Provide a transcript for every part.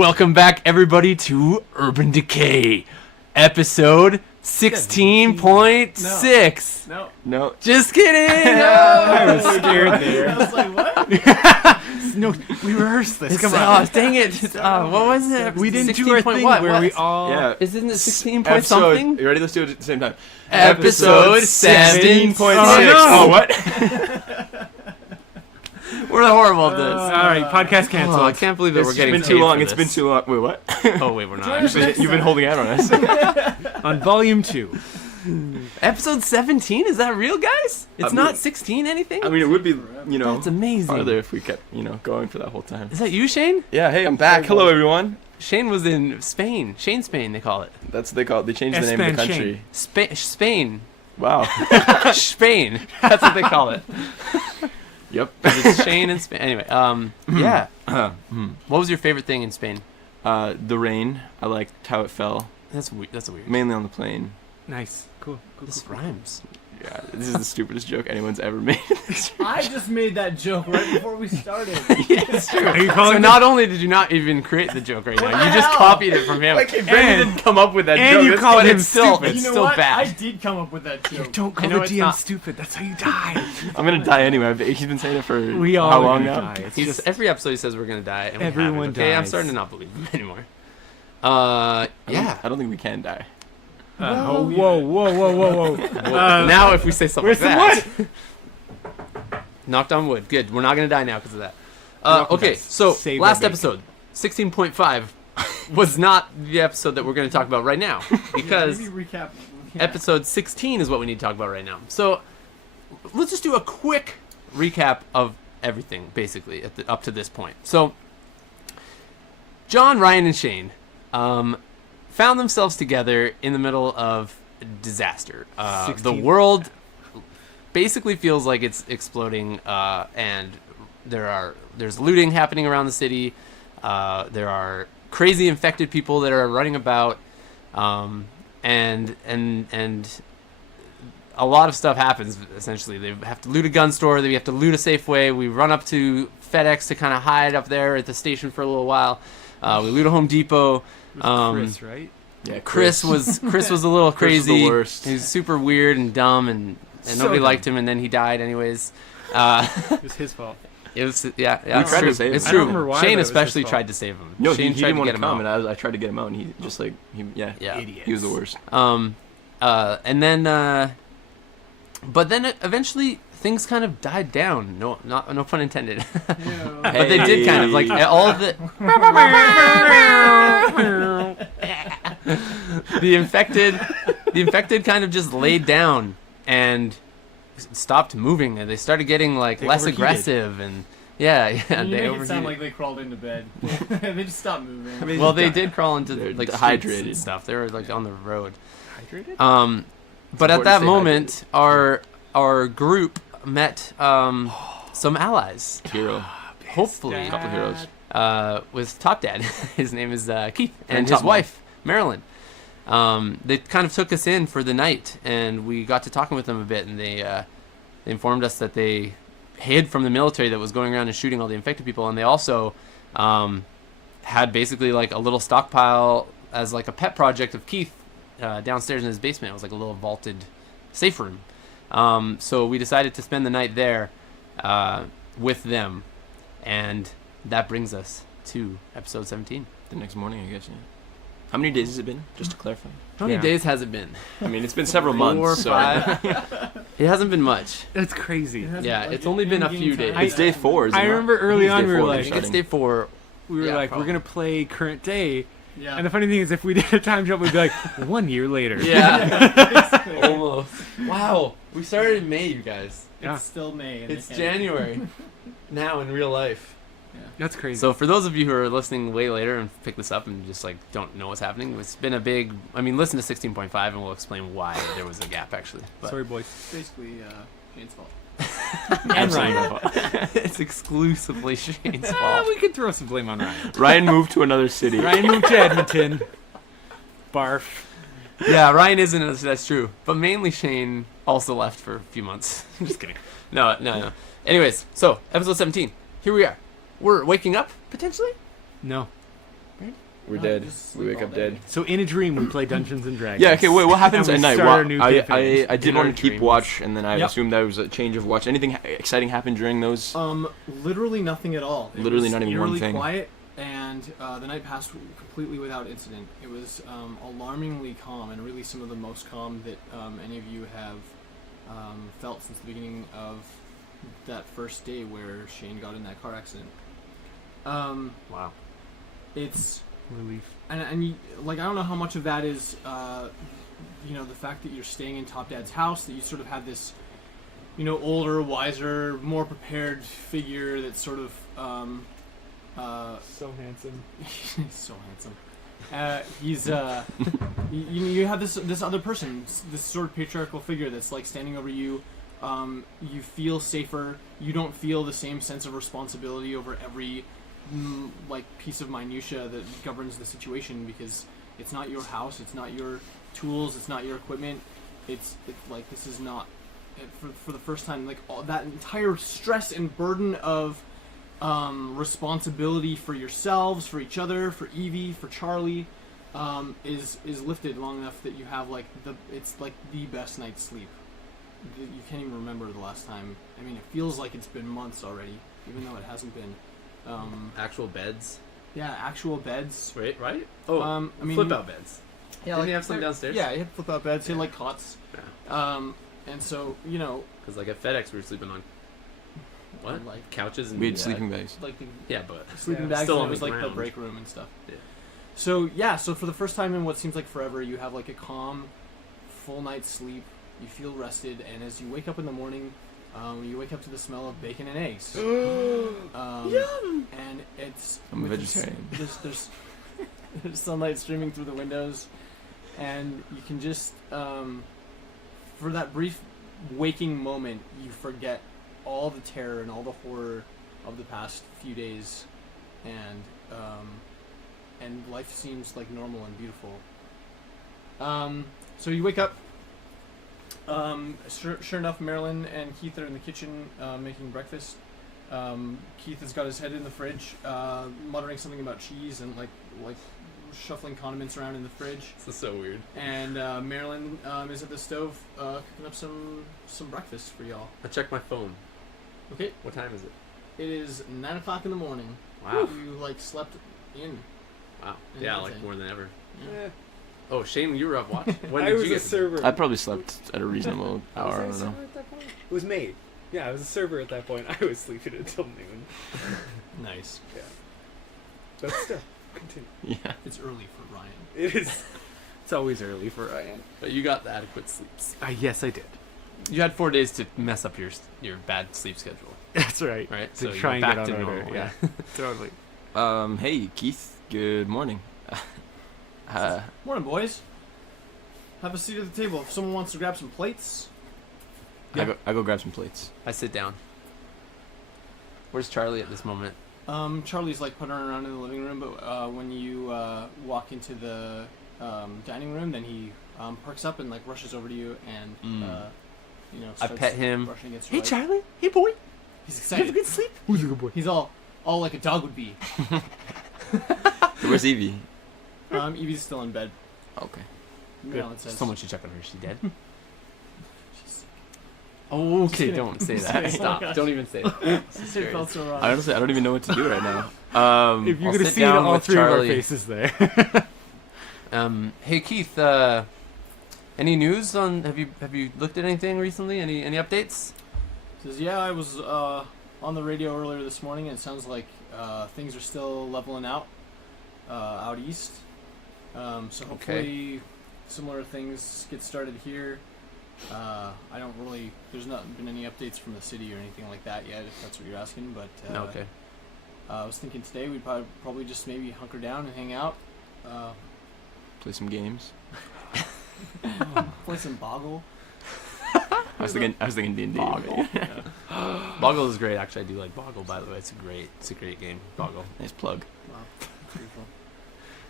Welcome back, everybody, to Urban Decay, episode 16.6. No. Just kidding. I was scared there. I was like, what? No, we rehearsed this. Come Oh, on. dang it. What was it? We didn't do our thing what? where we all... Yeah. Isn't it 16 point something? You ready? Let's do it at the same time. Episode 16.6. Oh, what? We're horrible at this. All right, podcast canceled. Oh, I can't believe that we're getting been paid too long. for It's this. been too long. Wait, what? Oh, wait, we're not. You've been holding out on us. On volume 2. Episode 17? Is that real, guys? It's not 16 anything? I mean, it would be, That's amazing. farther if we kept, going for that whole time. Is that you, Shane? Yeah, hey, I'm back. Hello, everyone. Shane was in Spain. Shane Spain, they call it. That's what they call it. They changed the name of the country. Spain. Wow. Spain. That's what they call it. Yep. It's Shane in Spain. Anyway, yeah. What was your favorite thing in Spain? The rain. I liked how it fell. That's weird. Mainly on the plane. Nice. Cool. This rhymes. Yeah, this is the stupidest joke anyone's ever made. I just made that joke right before we started. Yeah, it's true. Are you So calling not only did you not even create the joke right now, you just copied it from him. Brandon didn't come up with that and joke. you That's called funny. him it's still, stupid. it's You know still what? bad. I did come up with that joke. Don't call I know the it's DM not. stupid. That's how you die. I'm gonna die anyway. He's been saying it for We all how are long gonna now? die. It's He's just every episode he says we're gonna die, and we Everyone haven't. Okay, I'm dies. starting to not believe him anymore. Yeah. I don't think we can die. whoa. Now if we say something like where's that, knocked on wood. Good. We're not gonna die now because of that. welcome, Okay, guys. so Save last our episode, 16.5, was not the episode that we're going to talk about right now because Maybe recap. episode 16 is what we need to talk about right now. So let's just do a quick recap of everything, basically, up to this point. So John, Ryan, and Shane found themselves together in the middle of disaster. The 16. world basically feels like it's exploding, and there's looting happening around the city. There are crazy infected people that are running about, and a lot of stuff happens. Essentially, they have to loot a gun store. They have to loot a Safeway. We run up to FedEx to kind of hide up there at the station for a little while. We loot a Home Depot. Chris, right? Yeah, Chris was a little Chris was crazy. the worst. He was super weird and dumb, and So nobody dumb. liked him. And then he died anyways. It was his fault. It was yeah. We It's tried to true. save It's him. I don't true. remember why, Shane but it was his especially fault. tried to save him. No, Shane he tried didn't to want get to him come, out. and I tried to get him out, and he just like Yeah. he was the worst. But then eventually things kind of died down. No pun intended. Yeah. But they did kind of like all of the the infected kind of just laid down and stopped moving, and they started getting like They less overheated. aggressive, and yeah, You they make it overheated. sound like they crawled into bed. They just stopped moving. Well, they did crawl into They're like dehydrated. streets and stuff. They were like on the road. Hydrated? But at important to that stay moment, our group met some allies. Hero, Hopefully, a couple heroes. with Top Dad. His name is Keith, and And his Top Mom. wife Marilyn. They kind of took us in for the night, and we got to talking with them a bit, and they informed us that they hid from the military that was going around and shooting all the infected people, and they also had basically like a little stockpile as like a pet project of Keith downstairs in his basement. It was like a little vaulted safe room. So we decided to spend the night there with them, and that brings us to episode 17. The next morning, I guess. Yeah. How many days has it been? Just to clarify. How many Yeah. days has it been? I mean, it's been several 4 or months. So 5? It hasn't been much. That's crazy. Yeah, it's only been a few days. it's day 4. Isn't I it? remember early It's day on we were 4 like- I think it's day 4. We were Yeah, like, probably. we're going to play current day. Yeah. And the funny thing is, if we did a time jump, we'd be like, 1 year later. Yeah. Almost. Wow. We started in May, you guys. Yeah. It's still May. and It's they can't- January. Now in real life. That's crazy. So for those of you who are listening way later and pick this up and just like don't know what's happening, it's been a big. I mean, listen to 16.5 and we'll explain why there was a gap actually. But Sorry, boys. Basically, Shane's fault. And Absolutely Ryan. my fault. it's exclusively Shane's Ah, fault. we could throw some blame on Ryan. Ryan moved to another city. Ryan moved to Edmonton. Barf. Yeah, Ryan isn't. That's true. But mainly Shane also left for a few months. I'm just kidding. No. Anyways, so episode 17. Here we are. We're waking up potentially. No. Brandon? We're No, dead. just We sleep wake all up day. dead. So in a dream, we play Dungeons and Dragons. Yeah, okay, wait, what happens And at we night? start our new I campaign did in our want to keep dreams. watch, and then I Yep. assumed that was a change of watch. Anything exciting happened during those? Literally nothing at all. It Literally was not even one eerily thing. quiet, and the night passed completely without incident. It was alarmingly calm, and really some of the most calm that any of you have felt since the beginning of that first day where Shane got in that car accident. Wow. It's Relief. and you, like I don't know how much of that is the fact that you're staying in Top Dad's house, that you sort of have this older, wiser, more prepared figure that's sort of So handsome. he's so handsome. He's you have this other person, this sort of patriarchal figure that's like standing over you. You feel safer. You don't feel the same sense of responsibility over every like piece of minutia that governs the situation, because it's not your house, it's not your tools, it's not your equipment. It's like this is not for the first time, like all that entire stress and burden of responsibility for yourselves, for each other, for Evie, for Charlie, is lifted long enough that you have like it's like the best night's sleep. You can't even remember the last time. I mean, it feels like it's been months already, even though it hasn't been. Actual beds. Yeah, actual beds. Wait, right? Oh, I mean, flip out beds. Yeah, Didn't you have some they're- downstairs? Yeah, you had flip out beds. You had like cots. Yeah. And so Because like at FedEx, we were sleeping on what? Like- Couches and We had sleeping bags. like the Yeah, but sleeping Yeah, bags. still And on it was the like the ground. break room and stuff. Yeah. So for the first time in what seems like forever, you have like a calm, full night's sleep. You feel rested, and as you wake up in the morning, you wake up to the smell of bacon and eggs. Yum! And it's I'm a with this- vegetarian. there's sunlight streaming through the windows, and you can just for that brief waking moment, you forget all the terror and all the horror of the past few days, and life seems like normal and beautiful. So you wake up. Sure enough, Marilyn and Keith are in the kitchen making breakfast. Keith has got his head in the fridge, muttering something about cheese and like shuffling condiments around in the fridge. this is so weird. And Marilyn is at the stove cooking up some breakfast for y'all. I checked my phone. Okay, What time is it? it is 9 o'clock in the morning. Wow. You like slept in. Wow. And Yeah, like everything. more than ever. Yeah. Oh, Shane, you were up watching. When I did was you get a to bed? server. I probably slept at a reasonable hour. I Was I a don't know. server at that point? It was May. Yeah, I was a server at that point. I was sleeping until noon. Nice. Yeah. But still, continue. Yeah. It's early for Ryan. It is. It's always early for Ryan. But you got the adequate sleeps. Yes, I did. You had 4 days to mess up your bad sleep schedule, That's right. right? To you're try and back get to on order. normal, Yeah, totally. Hey, Keith. Good morning. Morning, boys. Have a seat at the table. If someone wants to grab some plates. I go grab some plates. I sit down. Where's Charlie at this moment? Charlie's like puttering around in the living room, but when you walk into the dining room, then he perks up and like rushes over to you and I starts pet him. brushing against Hey, your leg. Charlie. Hey, boy. He's Did you have a excited. good sleep? Who's a good boy? He's all like a dog would be. Where's Evie? Evie's still in bed. Okay. Marilyn says. Someone should check on her. Is she dead? She's sick. Oh, Just okay. kidding. Don't say Just that. kidding. Oh my Stop. gosh. Don't even say that. It felt so wrong. Honestly, I don't even know what to do right now. If you I'll could have sit seen down all with three of our Charlie. faces there. Hey, Keith. Any news on? Have you looked at anything recently? Any updates? Says, yeah, I was on the radio earlier this morning, and it sounds like things are still leveling out east. So hopefully similar things get started here. I don't really, there's not been any updates from the city or anything like that yet, if that's what you're asking, but Okay. I was thinking today we'd probably just maybe hunker down and hang out, Play some games. play some Boggle. I was thinking D&D. Boggle. Boggle is great. Actually, I do like Boggle. By the way, it's a great game. Boggle. Nice plug. Wow, that's beautiful.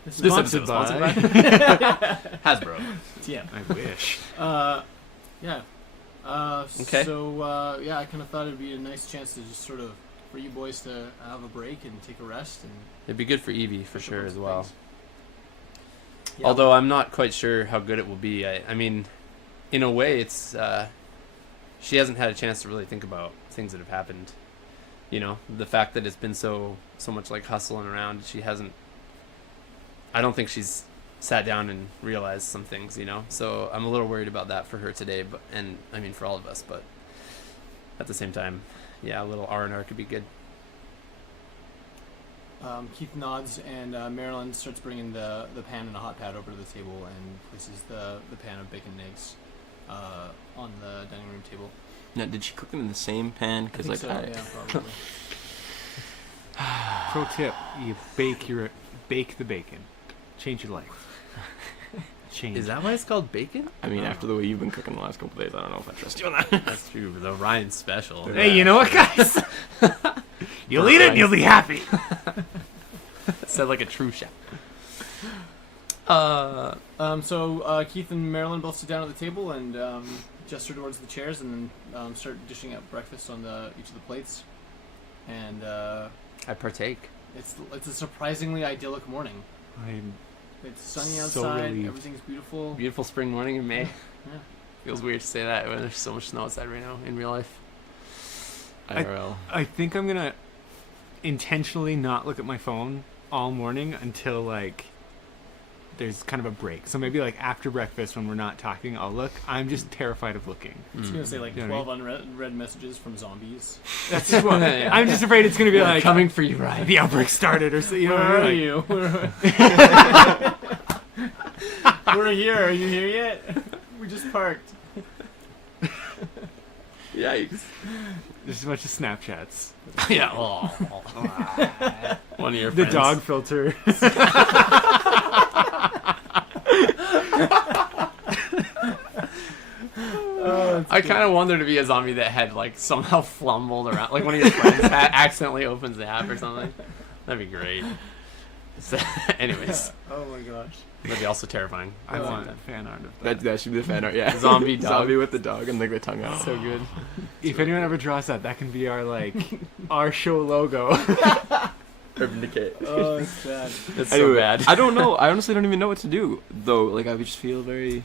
This episode Sponsored sponsored by- by Hasbro. Yeah. I wish. Yeah. Okay. So, yeah, I kind of thought it'd be a nice chance to just sort of, for you boys to have a break and take a rest and It'd be good for Evie for catch up sure on as some well. things. Yeah. Although I'm not quite sure how good it will be. I mean, in a way, it's she hasn't had a chance to really think about things that have happened. You know, the fact that it's been so much like hustling around, she hasn't. I don't think she's sat down and realized some things. You know, so I'm a little worried about that for her today. But and I mean for all of us, but at the same time, yeah, a little R&R could be good. Keith nods, and Marilyn starts bringing the pan and a hot pad over to the table and places the pan of bacon and eggs on the dining room table. Now, did she cook them in the same pan? Because I think like, so, yeah, probably. Pro tip: you bake the bacon. Change your life. Change. Is that why it's called bacon? I mean, after the way you've been cooking the last couple days, I don't know if I trust you on that. That's true. The Ryan special. Hey, you know what, guys? You'll eat it and you'll be happy. Said like a true chef. So Keith and Marilyn both sit down at the table and gesture towards the chairs and then start dishing out breakfast on each of the plates. And I partake. it's a surprisingly idyllic morning. I'm It's sunny So outside. relieved. Everything's beautiful. Beautiful spring morning in May. Yeah. Feels weird to say that when there's so much snow outside right now in real life. IRL. I think I'm gonna intentionally not look at my phone all morning until like there's kind of a break. So maybe like after breakfast when we're not talking, I'll look. I'm just terrified of looking. I was gonna say like You know what 12 unread messages from zombies. That's just what Yeah. I'm just afraid it's gonna be We're like coming for you, Ryan. the outbreak started or so. You know what I mean? Like, We're here. Are you here yet? We just parked. Yikes. There's a bunch of Snapchats. Yeah. Oh. One of your The friends. dog filter. I kind of wondered to be a zombie that had like somehow flumbled around, like one of your friends accidentally opens the app or something. That'd be great. So, anyways, Oh my gosh. that'd be also terrifying. I I'd want like fan art of that. That should be the fan art, yeah. Zombie dog. Zombie with the dog and like the tongue out. that. So good. If anyone ever draws that, that can be our like our show logo. Urban Decay. Oh, it's sad. It's so Anyway, bad. I don't know. I honestly don't even know what to do, though. Like, I would just feel very...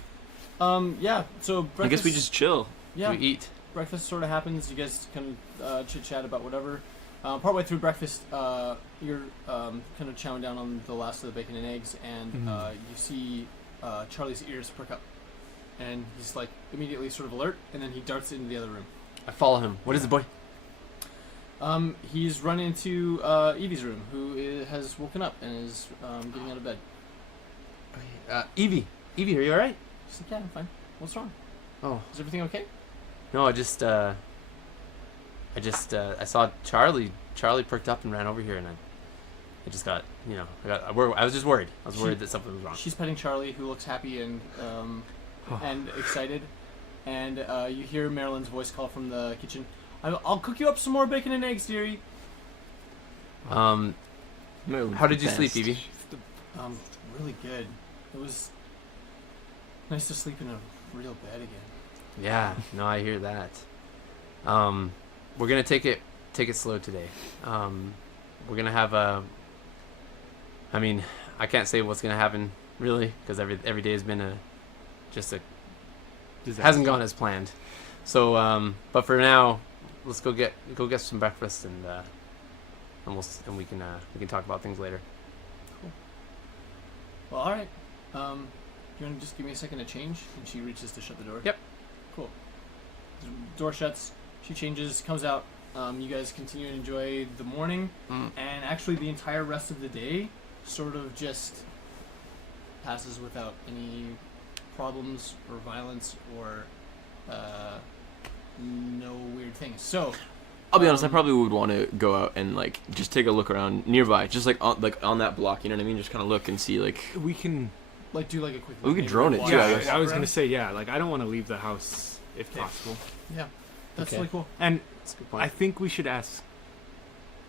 Yeah. So breakfast. I guess we just chill. yeah. We eat. Breakfast sort of happens. You guys can chit chat about whatever. Partway through breakfast, you're kind of chowing down on the last of the bacon and eggs, and you see Charlie's ears perk up, and he's like immediately sort of alert, and then he darts into the other room. I follow him. What is it, boy? He's run into Evie's room, who has woken up and is getting out of bed. Evie, are you all right? She's like, yeah, I'm fine. What's wrong? Oh Is everything okay? no, I saw Charlie. Charlie perked up and ran over here, and I just got, I was just worried. I was worried that something was wrong. She's petting Charlie, who looks happy and excited, and you hear Marilyn's voice call from the kitchen. I'll cook you up some more bacon and eggs, dearie. How did you sleep, Evie? Really good. It was nice to sleep in a real bed again. Yeah, no, I hear that. We're gonna take it slow today. We're gonna have I mean, I can't say what's gonna happen really, because every day has been hasn't gone as planned. So, but for now, let's go get some breakfast and we can talk about things later. Cool. Well, all right. You want to just give me a second to change? And she reaches to shut the door. Yep. Cool. The door shuts. She changes, comes out. You guys continue to enjoy the morning, and actually the entire rest of the day sort of just passes without any problems or violence or no weird things. So, I'll be honest, I probably would want to go out and like just take a look around nearby, just like on that block. You know what I mean? Just kind of look and see like. We can. like, do like a quick. We could drone it, too, Yeah, I guess. I was gonna say like I don't want to leave the house if Okay. possible. Yeah, that's Okay. really cool. And That's a good point. I think we should ask.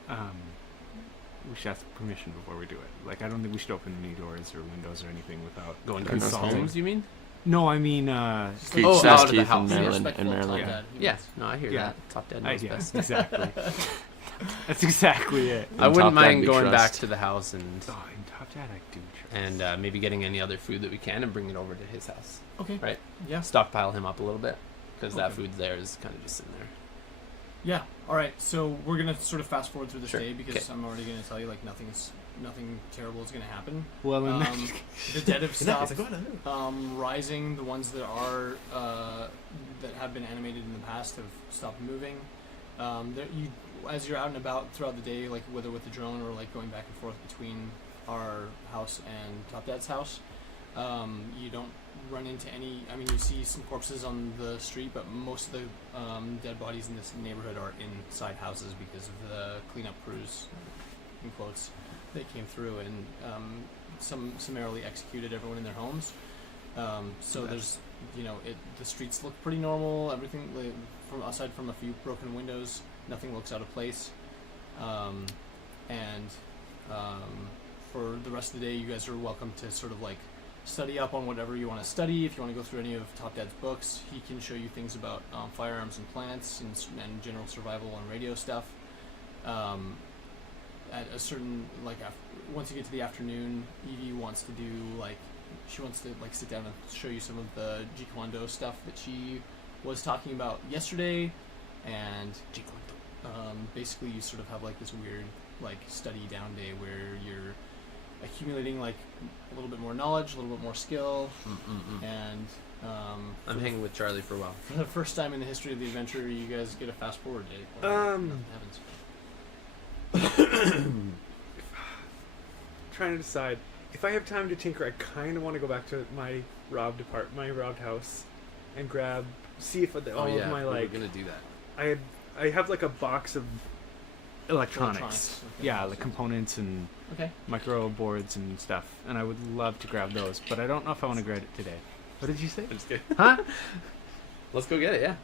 We should ask permission before we do it. Like I don't think we should open any doors or windows or anything without Going to Consulting. homes, you mean? No, I mean. Just Keith, Oh, Seth, out of the Keith, house. and Yeah, Marilyn. respectful And to Marilyn. Top Dad. He Yeah, was- no, I hear Yeah. that. Top Dad knows Yeah, best. exactly. That's exactly it. I wouldn't Top Dad mind we going back trust. to the house and Oh, in Top Dad, I do trust. maybe getting any other food that we can and bring it over to his house. Okay. Right. Yeah. Stockpile him up a little bit because that Okay. food there is kind of just sitting there. Yeah. All right. So we're gonna sort of fast forward through this Sure. day because Okay. I'm already gonna tell you like nothing terrible is gonna happen. Well, in that The dead have No, it's stopped. like, "Go on, Rising, the ones that are that have been animated in the past have stopped moving. As you're out and about throughout the day, like whether with the drone or like going back and forth between our house and Top Dad's house, you don't run into any. I mean, you see some corpses on the street, but most of the dead bodies in this neighborhood are inside houses because of the cleanup crews, in quotes, that came through and summarily executed everyone in their homes. So there's, the streets look pretty normal. Everything, like, aside from a few broken windows, nothing looks out of place. For the rest of the day, you guys are welcome to sort of like study up on whatever you want to study. If you want to go through any of Top Dad's books, he can show you things about firearms and plants and general survival and radio stuff. At a certain, like, once you get to the afternoon, Evie wants to do, like, she wants to, like, sit down and show you some of the Jeet Kune Do stuff that she was talking about yesterday, and basically you sort of have, like, this weird, like, study down day where you're accumulating, like, a little bit more knowledge, a little bit more skill, and I'm hanging with Charlie for a while. for the first time in the history of the adventure, you guys get a fast forward day. Nothing happens. Trying to decide if I have time to tinker. I kind of want to go back to my robbed house, and see if all of my we're like. gonna do that. I have like a box of electronics. Okay. Yeah, like components and Okay. micro boards and stuff. And I would love to grab those, but I don't know if I want to grab it today. What did you say? I'm just kidding. Huh? Let's go get it. Yeah.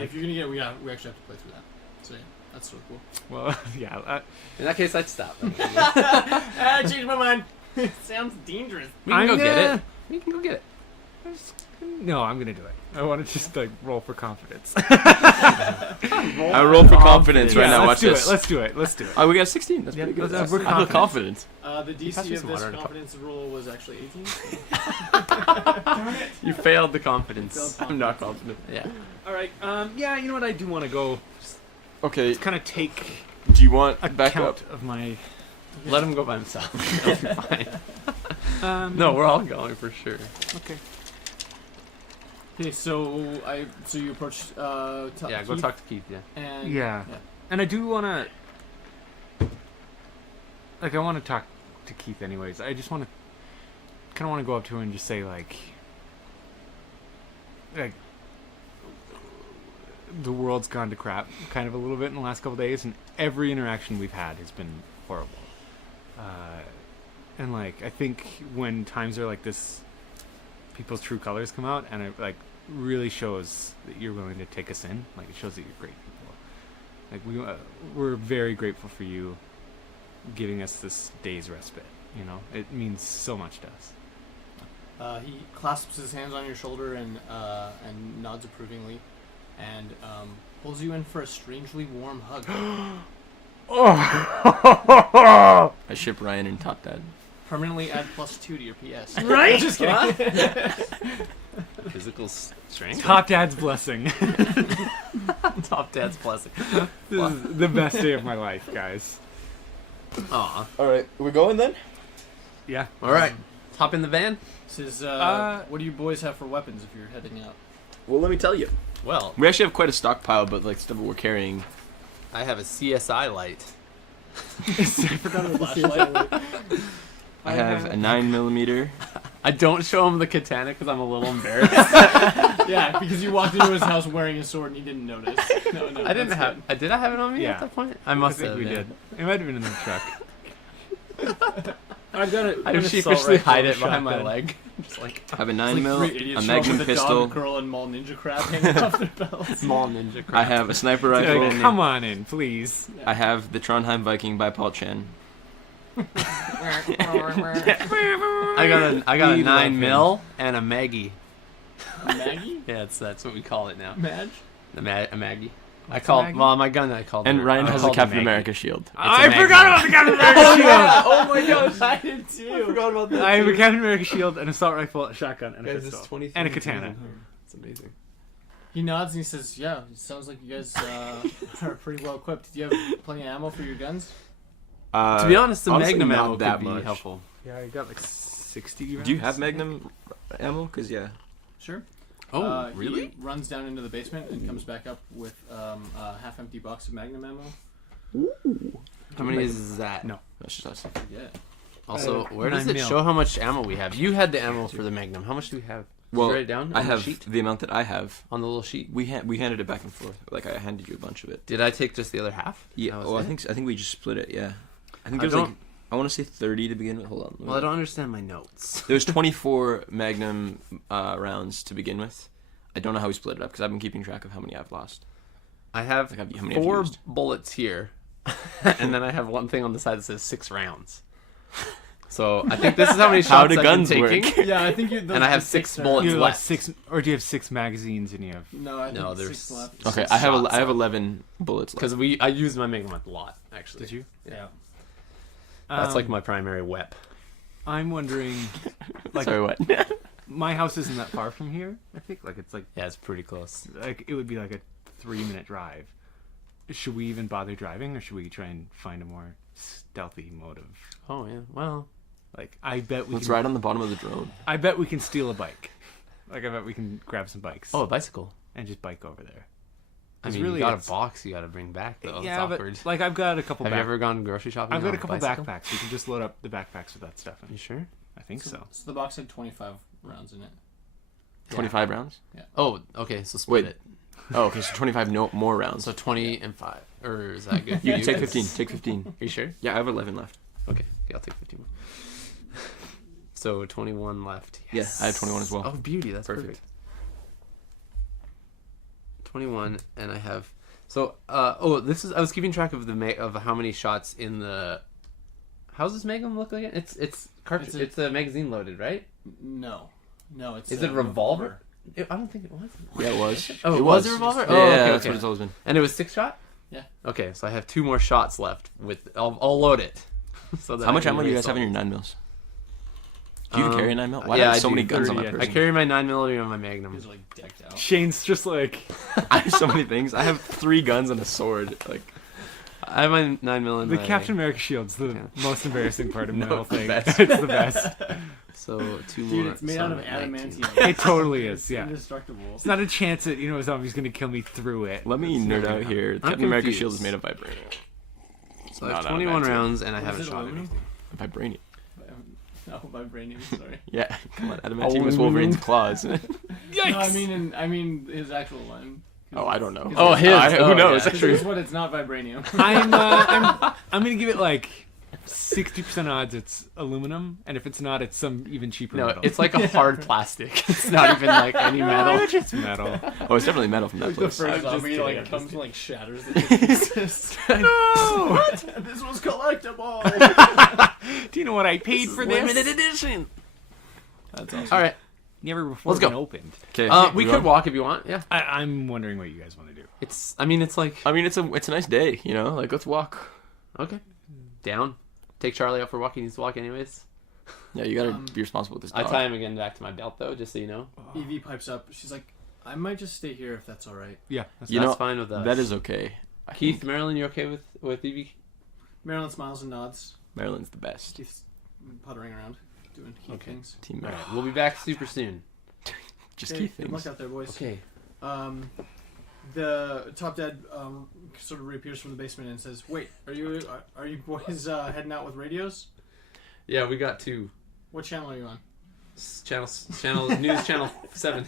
If you're gonna get it, we actually have to play through that. So yeah, that's sort of cool. Well, yeah. In that case, I'd stop. I changed my mind. It sounds dangerous. We can I'm go get gonna- it. We can go get it. No, I'm gonna do it. I want to just like roll for confidence. I roll for confidence right now. Watch this. Let's do it. Oh, we got 16. That's Yeah, pretty good. we're I feel confident. confident. The pass DC me of some this water and a cup. confidence roll was actually 18. You failed the confidence. Failed I'm not confident. Yeah. All right. Yeah. You know what? I do want to go. Okay. Kind of take Do you want a back count up? of my. Let him go by himself. He'll be fine. No. No, we're all going for sure. Okay. Okay, so you approach. Yeah, go Keith, talk to Keith. Yeah. And Yeah. And I do want to. Like, I want to talk to Keith anyways. I just want to. Kind of want to go up to him and just say, like. The world's gone to crap, kind of a little bit in the last couple days, and every interaction we've had has been horrible. And, like, I think when times are like this, people's true colors come out, and it, like, really shows that you're willing to take us in. Like, it shows that you're great people. Like, we're very grateful for you giving us this day's respite. You know, it means so much to us. He clasps his hands on your shoulder and nods approvingly, and pulls you in for a strangely warm hug. Oh, I ship Ryan and Top Dad. Permanently add +2 to your PS. right? Just kidding. Physical strength. Top Dad's blessing. Top Dad's blessing. This is the best day of my life, guys. Aw. All right, we're going then. Yeah. All right. Hop in the van. Says, what do you boys have for weapons if you're heading out? Well, let me tell you. Well, We actually have quite a stockpile, but like stuff we're carrying. I have a CSI light. I forgot about the flashlight. I have a 9mm. I don't show him the katana because I'm a little embarrassed. Yeah, because you walked into his house wearing a sword and he didn't notice. No, I didn't that's have. Did I have it on me Yeah. at that point? I I must think have. we yeah. did. It might have been in the truck. I've got it. I sheepishly hide it behind my leg. Just like I have a Like 9mm, three a idiots show up Magnum with a pistol. dog, girl, and mall ninja crab hanging off their belts. small ninja. I crap. have a sniper Like, rifle. come on in, please. I have the Trondheim Viking by Paul Chen. I got a We love 9mm and a Maggie. Maggie? Yeah, that's what we call it now. Madge? A Maggie. I called Magnum? well my gun. I called. And it- Ryan I has a called it Captain Maggie. America shield. I Magnum. forgot about the Captain America shield. Oh my gosh. I did too. I forgot about that. I have a too. Captain America shield, an assault rifle, a shotgun, and a Guys, it's pistol, 23 and a katana. It's amazing. He nods and he says, "Yeah, it sounds like you guys are pretty well equipped. Do you have plenty of ammo for your guns?" To be honest, the honestly, Magnum not ammo that could be much. helpful. Yeah, I got like 60 rounds. Do you have Magnum ammo? Because yeah. Sure. Oh, He really? runs down into the basement and comes back up with a half-empty box of Magnum ammo. How many is that? No. That's just us. Yeah. Also, where does 9 it mil. show how much ammo we have? You had the ammo for the Magnum. How much do we have? Did Well, you write it down on I the have sheet? the amount that I have. On the little sheet. We handed it back and forth. Like I handed you a bunch of it. Did I take just the other half? Yeah. That was Oh, I it? think we just split it. Yeah. I think I there was like don't- I want to say 30 to begin with. Hold on. Well, I don't understand my notes. There was 24 Magnum rounds to begin with. I don't know how we split it up because I've been keeping track of how many I've lost. I have Like, how many have you 4 used? bullets here, and then I have one thing on the side that says 6 rounds. So I think this is how many shots How do I've guns been work? taking. Yeah, I think you. And I have 6 bullets You have like left. 6, or do you have 6 magazines and you have? No, I think No, 6 there's left. Okay, 6 I have shots I have left. 11 bullets left. Because I used my Magnum a lot, actually. Did you? Yeah. That's like Um, my primary weapon. I'm wondering. Like, Sorry, what? my house isn't that far from here. I think like it's Yeah, it's pretty close. like it would be like a 3-minute drive. Should we even bother driving, or should we try and find a more stealthy mode of? Oh yeah. Well, Like, I bet we Let's can. ride on the bottom of the drone. I bet we can steal a bike. Like, I bet we can grab some bikes a bicycle. and just bike over there. I It's mean, really- you got it's- a box you got to bring back though. Yeah, it's but awkward. like I've got a couple. Have you ever gone grocery shopping? I've got on a couple bicycle? backpacks. We can just load up the backpacks with that stuff. You And sure? I think so. So the box had 25 rounds in it. 25 rounds? Oh, okay. So split Wait. it. Oh, okay, so 25 more rounds. So 20 and 5. Or is that good? for You you take guys? 15. Take 15. Are you sure? Yeah, I have 11 left. Okay, I'll take 15 more. So 21 left. Yeah, Yes. I have 21 as well. Oh, beauty. That's Perfect. perfect. 21, and I have. So, this is. I was keeping track of of how many shots in the. How's this Magnum look like? It's cartridge. It's a magazine loaded, right? No, it's. Is it a revolver? I don't think it was. Yeah, it was. Oh, it was a revolver? Yeah, Oh, okay, that's okay. what it's always been. And it was 6 shot. Yeah. Okay, so I have 2 more shots left. I'll load it. So that How I much can ammo do you guys have in reassault. your 9 mils? Do you even carry a 9 mil? Why do yeah, I have I so do. many guns on 30, that I I person? carry my 9mm on my Magnum. He's like decked out. Shane's just like. I have so many things. I have 3 guns and a sword. Like, I have my 9mm in The my... Captain America shield's the Yeah. most embarrassing part of the No, whole the thing. best. It's the best. So 2 more. Dude, it's made so out of I'm at 19. adamantium. It totally is, It's yeah. indestructible. It's not a chance that a zombie's gonna kill me through it. let me It's nerd never out gonna here. I'm Captain America confused. shield is made of vibranium. So I have Not 21 adamantium. rounds, and I Is haven't it shot aluminum? anything. Vibranium. No, vibranium. Sorry. Yeah, come on. Adamantium is Wolverine's claws. No, I mean his actual one. Oh, I don't know. Oh, his. Who Oh, knows? yeah. Because it's what it's not vibranium. I'm gonna give it like 60% odds it's aluminum, and if it's not, it's some even cheaper No, metal. it's like a hard plastic. It's not even like any metal. It's metal. Oh, it's definitely metal from that The place. first just zombie kidding, I'm like just comes and like shatters the pieces. No! This was collectible. Do you know what I paid for this? Limited edition. That's awesome. All right. Never before Let's go. been opened. Okay. We could walk if you want. Yeah. I'm wondering what you guys want to do. It's like I mean, it's a nice day, you know. Like, let's walk. okay. Down. Take Charlie out for a walk. He needs to walk anyways. Yeah, you gotta be responsible with this I dog. tie him again back to my belt though, just so you know. Evie pipes up. She's like, I might just stay here if that's all right. Yeah. That's You That's know, fine with us. That is okay. I Keith, think Marilyn, you okay with Evie? Marilyn smiles and nods. Maryland's the best. Keith's puttering around, doing Keith Okay. things. Team All Mary. right. We'll be back super soon. Just Okay, Keith good luck things. out there, boys. Okay. The top dad sort of reappears from the basement and says, "Wait, are you boys heading out with radios? Yeah, we got 2. What channel are you on?" Channel news channel 7.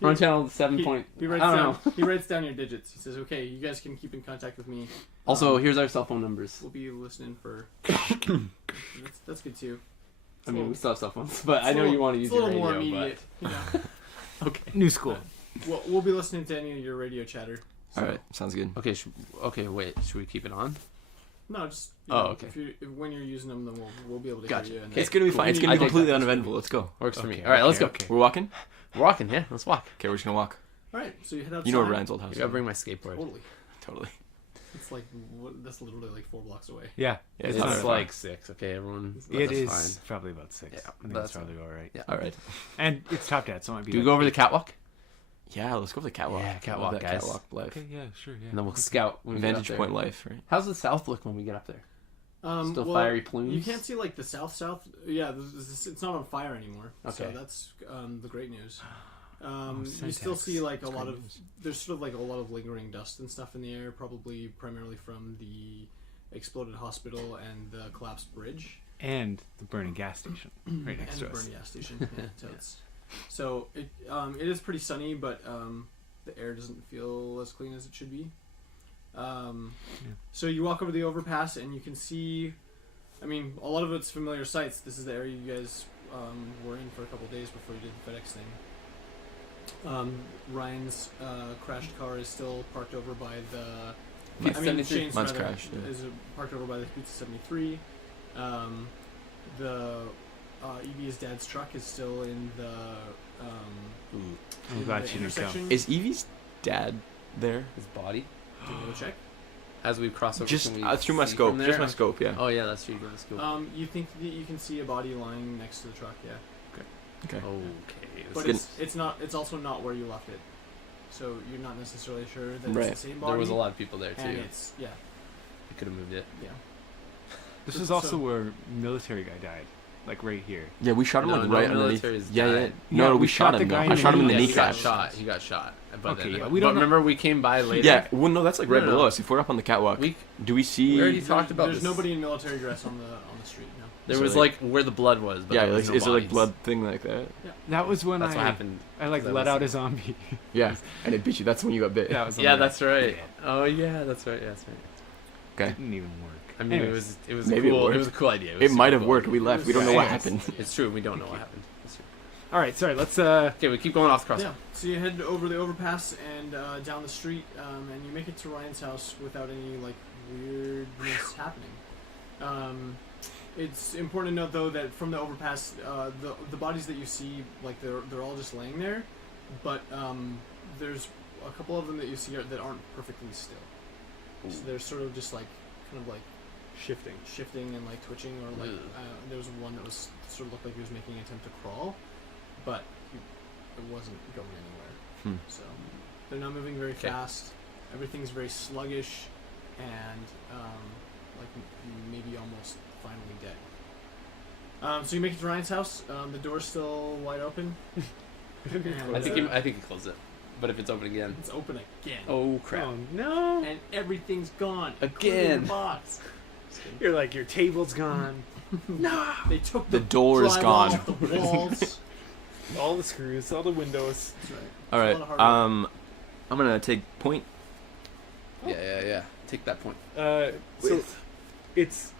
We're on channel 7 point. He writes I don't down. know. He writes down your digits. He says, "Okay, you guys can keep in contact with me. Also, here's our cell phone numbers. We'll be listening for." that's good too. I mean, we still have cell phones, but I know you want to use It's a your little radio. more immediate. You know. Okay. New school. We'll be listening to any of your radio chatter. So, All right, sounds good. Okay. Wait. Should we keep it on? No, just okay. When you're using them, then we'll be able to Gotcha. hear you. And It's gonna be fine. It's gonna I be take completely that. uneventful. Let's go. Works for me. Okay, All right, let's okay, go. okay. We're walking. We're walking. Yeah, let's walk. Okay, we're just gonna walk. All right, so you head outside. You know where Ryan's old house I is. gotta bring my skateboard. Totally. It's like that's literally like 4 blocks away. Yeah. Yeah, It's not very like far. 6. Okay, everyone. It that's is fine. probably about 6. Yeah, I think that's that's probably all right. Yeah. All right. And it's Top Dad, so it might be. Do we like go over the 8. catwalk? Yeah, let's go for the catwalk. Yeah, I love catwalk, that guys. Catwalk life. Okay, yeah, sure, yeah. And then we'll scout when we get up Vantage there. point life, right? How's the south look when we get up there? Still Well, fiery plumes? You can't see like the south. Yeah, it's not on fire anymore. So Okay. that's the great news. You syntax. still see like a That's lot great of news. there's sort of like a lot of lingering dust and stuff in the air, probably primarily from the exploded hospital and the collapsed bridge And the burning gas station right next and to the us. burning gas station. Yeah, totes. So it is pretty sunny, but the air doesn't feel as clean as it should be. So you walk over the overpass and you can see, I mean, a lot of it's familiar sights. This is the area you guys were in for a couple days before you did the FedEx thing. Ryan's crashed car is still parked over by the. Pizza 73. Shane's Mine's rather, crashed, yeah. is parked over by the Pizza 73. The Evie's dad's truck is still in the. I'm in glad the she didn't come. intersection. Is Evie's dad there? His body? Can you go check? As we cross over, Just can we through my see scope. from there? Just my scope, yeah. Oh yeah, that's true. You go to the scope. You think that you can see a body lying next to the truck? Yeah. Okay. Okay. But Good. it's not. It's also not where you left it, so you're not necessarily sure that Right. it's the same body. There was a lot of people there and too. it's yeah. You could have moved it. This is So- also where military guy died, like right here. Yeah, we shot him No, like no right underneath. military's Yeah, yeah. died. No, Yeah, we we shot shot him. the though. guy I in shot him in the Yeah, he got kneecap. shot. He got shot. But Okay, then, yeah, but we don't know- remember we came by later. Yeah, well, no, that's like right No, no, below no. us. If we're up on the catwalk, We do we see? we already talked about There's this. nobody in military dress on the street. No. There So, was like- like where the blood was. But Yeah, there was like, no is there like bodies. blood thing like that? That was when That's what I happened. like That let was- out a zombie. Yeah, and it bit you. That's when you got bit. That was Yeah, on the- that's right. Yeah. Oh yeah, that's right. Yeah, that's right. Okay. Didn't even work. I mean, Anyways. it was Maybe it cool. worked. It was a cool idea. It was might super have cool. worked. We left. We don't know what Anyways. happened. It's true. We don't know what happened. That's true. All right, sorry. Let's Okay, we keep going off the crosswalk. Yeah. So you head over the overpass and down the street, and you make it to Ryan's house without any like weirdness happening. It's important to note though that from the overpass, the bodies that you see, like they're all just laying there, but there's a couple of them that you see that aren't perfectly still. So they're sort of just like kind of like shifting and like twitching, or like Ugh. there was one that was sort of looked like he was making an attempt to crawl, but it wasn't going anywhere. So they're not moving very Okay. fast. Everything's very sluggish and like maybe almost finally dead. So you make it to Ryan's house. The door's still wide open. I think he closed it. But if it's open again. It's open again. Oh crap! Oh no! And everything's gone. Again. including the box. You're like, your table's gone. No. They took The door is drywall gone. off the walls. All the screws, all the windows. That's right. All It's right. a lot of hard work. I'm gonna take point. Yeah. Take that point. So it's,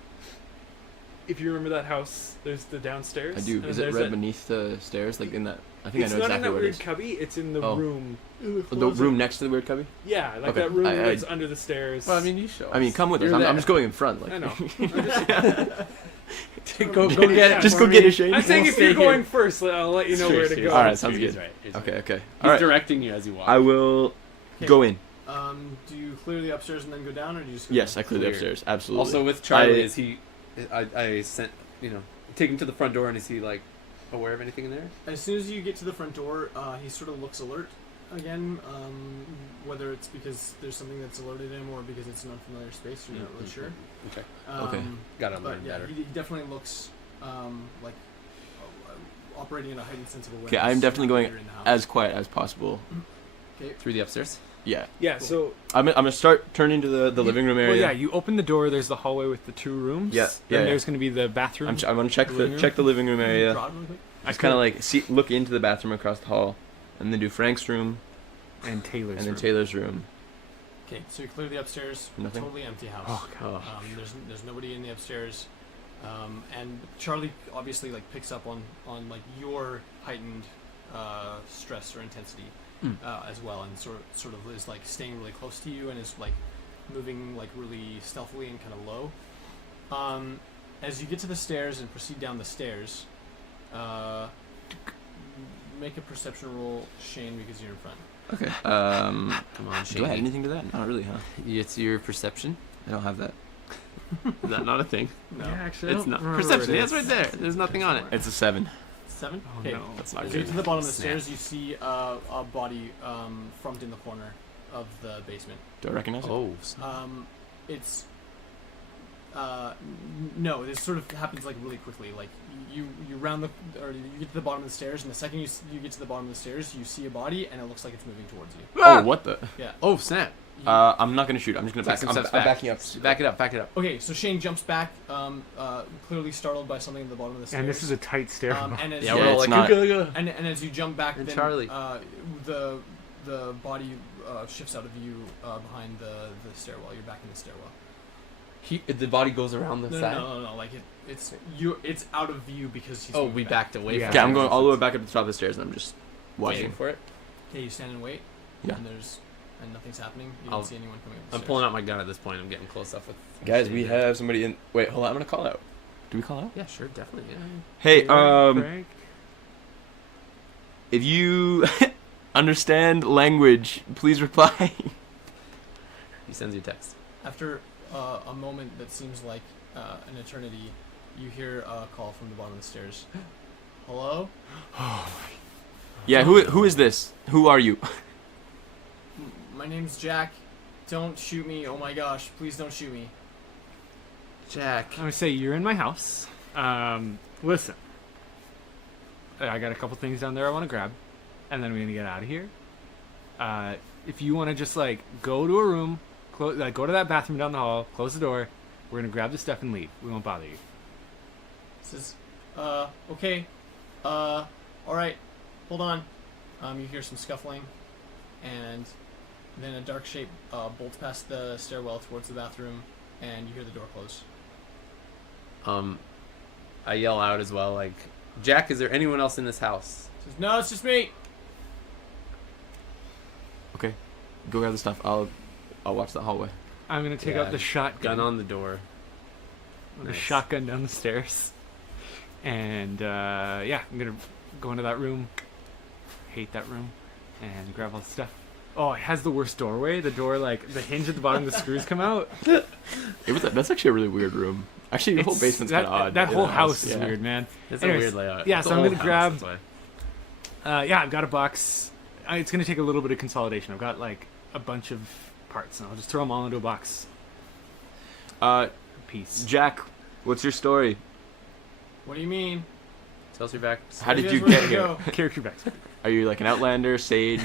if you remember that house, there's the downstairs. I do. and Is it there's right that- beneath the stairs? Like in that? I think It's I know not in exactly that where it weird is. cubby. It's in the Oh. room. The room next to the weird cubby. Yeah, like Okay. that room I- that's under the stairs. Well, I mean, you show. I mean, come with us. You're I'm there. just going in front. Like, I know. go get it. Just for go get me. it, Shane. I'm saying We'll if you're stay here. going first, I'll let you know where to go. All right, sounds He's good. right. He's Okay. right. Okay. He's All right. directing you as you walk. I will Okay. go in. Do you clear the upstairs and then go down, or do you just go Yes, down? I clear the Clear. upstairs. Absolutely. Also with Charlie, I- is he? I sent take him to the front door, and is he like aware of anything in there? As soon as you get to the front door, he sort of looks alert again. Whether it's because there's something that's alerted him or because it's an unfamiliar space, you're not really sure. Okay, Okay. gotta But learn yeah, better. he definitely looks like operating at a heightened sense of awareness. Okay, I'm definitely going later in the house. as quiet as possible. Through the upstairs. Yeah. Yeah, Cool. so I'm gonna start turning to the living room Well, area. yeah, you open the door. There's the hallway with the 2 rooms. Yeah, Then yeah. there's going to be the bathroom. I'm gonna check Living the room? living room area. Draw it really quick. Just kind of like look into the bathroom across the hall, and then do Frank's room, and Taylor's and then room. Taylor's room. Okay, so you clear the upstairs. Nothing? Totally empty house. Oh, God. There's nobody in the upstairs, and Charlie obviously like picks up on like your heightened stress or intensity as well, and sort of is like staying really close to you and is like moving like really stealthily and kind of low. As you get to the stairs and proceed down the stairs, make a perception roll, Shane, because you're in front. Okay. Come on, Shane. Do I add anything to that? Not really, huh? It's your perception. I don't have that. Is that not a thing? No. Yeah, actually, I It's don't not. remember Perception. what Yeah, it it's is. right there. There's nothing on it. It's a 7. 7? Oh, Okay. no. That's not As you get good. to the bottom of the Snap. stairs, you see a body front in the corner of the basement. Do I recognize it? Oh. It's no. This sort of happens like really quickly. Like you round the or you get to the bottom of the stairs, and the second you get to the bottom of the stairs, you see a body, and it looks like it's moving towards you. Oh, what the? Yeah. Oh, snap. I'm not gonna shoot. I'm just gonna Take back. some I'm steps back. backing up. Back it up. Back it up. Okay, so Shane jumps back, clearly startled by something at the bottom of the stairs. And this is a tight stair. And as Yeah, you, we're all it's like, not. "Ooga, ooga." and as you jump back, And then Charlie. the body shifts out of view behind the stairwell. You're back in the stairwell. The body goes around the No, side. no. Like it's out of view because he's. Oh, moving we back. backed away. Yeah. from Okay, it. I'm going all the way back up to the top of the stairs, and I'm just Waiting watching. for it. Okay, you stand and wait. Yeah. And nothing's happening. You I'll- don't see anyone coming up the I'm stairs. pulling out my gun at this point. I'm getting close up with. Guys, we have somebody in. Wait, hold on. I'm gonna call out. Do we call out? Yeah, sure, definitely. Yeah. Hey, Frank? if you understand language, please reply. He sends you a text. After a moment that seems like an eternity, you hear a call from the bottom of the stairs. Hello? Yeah, who is this? Who are you? My name's Jack. Don't shoot me. Oh my gosh, please don't shoot me. Jack. I'm gonna say you're in my house. Listen, I got a couple things down there I want to grab, and then we're gonna get out of here. If you want to just like go to a room, go to that bathroom down the hall, close the door. We're gonna grab the stuff and leave. We won't bother you. Says, okay. All right. Hold on. You hear some scuffling, and then a dark shape bolts past the stairwell towards the bathroom, and you hear the door close. I yell out as well, like, Jack, is there anyone else in this house? Says, no, it's just me. Okay, go grab the stuff. I'll watch the hallway. I'm gonna take Yeah, out the shotgun. Gun on the door. The Nice. shotgun down the stairs, and yeah, I'm gonna go into that room. Hate that room, and grab all the stuff. Oh, it has the worst doorway. The door, like the hinge at the bottom, the screws come out. That's actually a really weird room. Actually, your whole basement's kind of odd. That in whole the house is yeah. weird, man. It's Anyways, a weird layout. yeah, It's so a I'm whole gonna house, grab- that's why. Yeah, I've got a box. It's gonna take a little bit of consolidation. I've got like a bunch of parts, and I'll just throw them all into a box. Piece. Jack, what's your story? What do you mean? Tell us your back. How did guys you ready get to here? go? Character backs. Are you like an outlander, sage?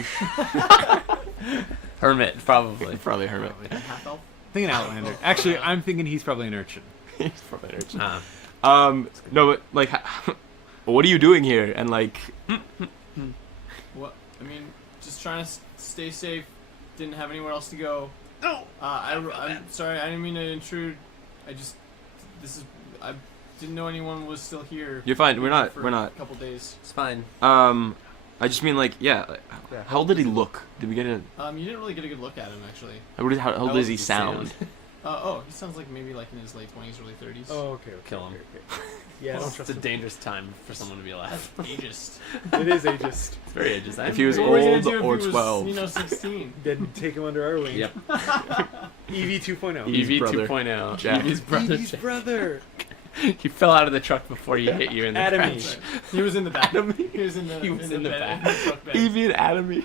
Hermit, probably. Probably a hermit. Half elf? Thinking Outlander. Actually, I'm thinking he's probably an urchin. He's probably an urchin. Uh, No, but like, what are you doing here? And like, What? I mean, just trying to stay safe. Didn't have anywhere else to go. no! I'm sorry. I didn't mean to intrude. I didn't know anyone was still here. you're fine. We're not. For We're A not. couple days. It's fine. I just mean like, yeah. Like, how old did he look? Did we get a? You didn't really get a good look at him actually. How old does he sound? He sounds like maybe like in his late 20s, early 30s. Oh, okay. Kill him. Okay. Yeah, I don't It's trust a him. dangerous time for someone to be alive. That's ageist. It is ageist. It's very ageist. If he was What were you gonna old do if or he was, 12. 16. Then take him under our wing. Yep. EV 2.0. Evie's EV brother, 2.0. Jack. Evie's brother. Evie's brother. He fell out of the truck before he hit you in the Atomy. crash. He was in the back. He was in the. He was in the bed, back. in the truck bed. Evie and Atomy.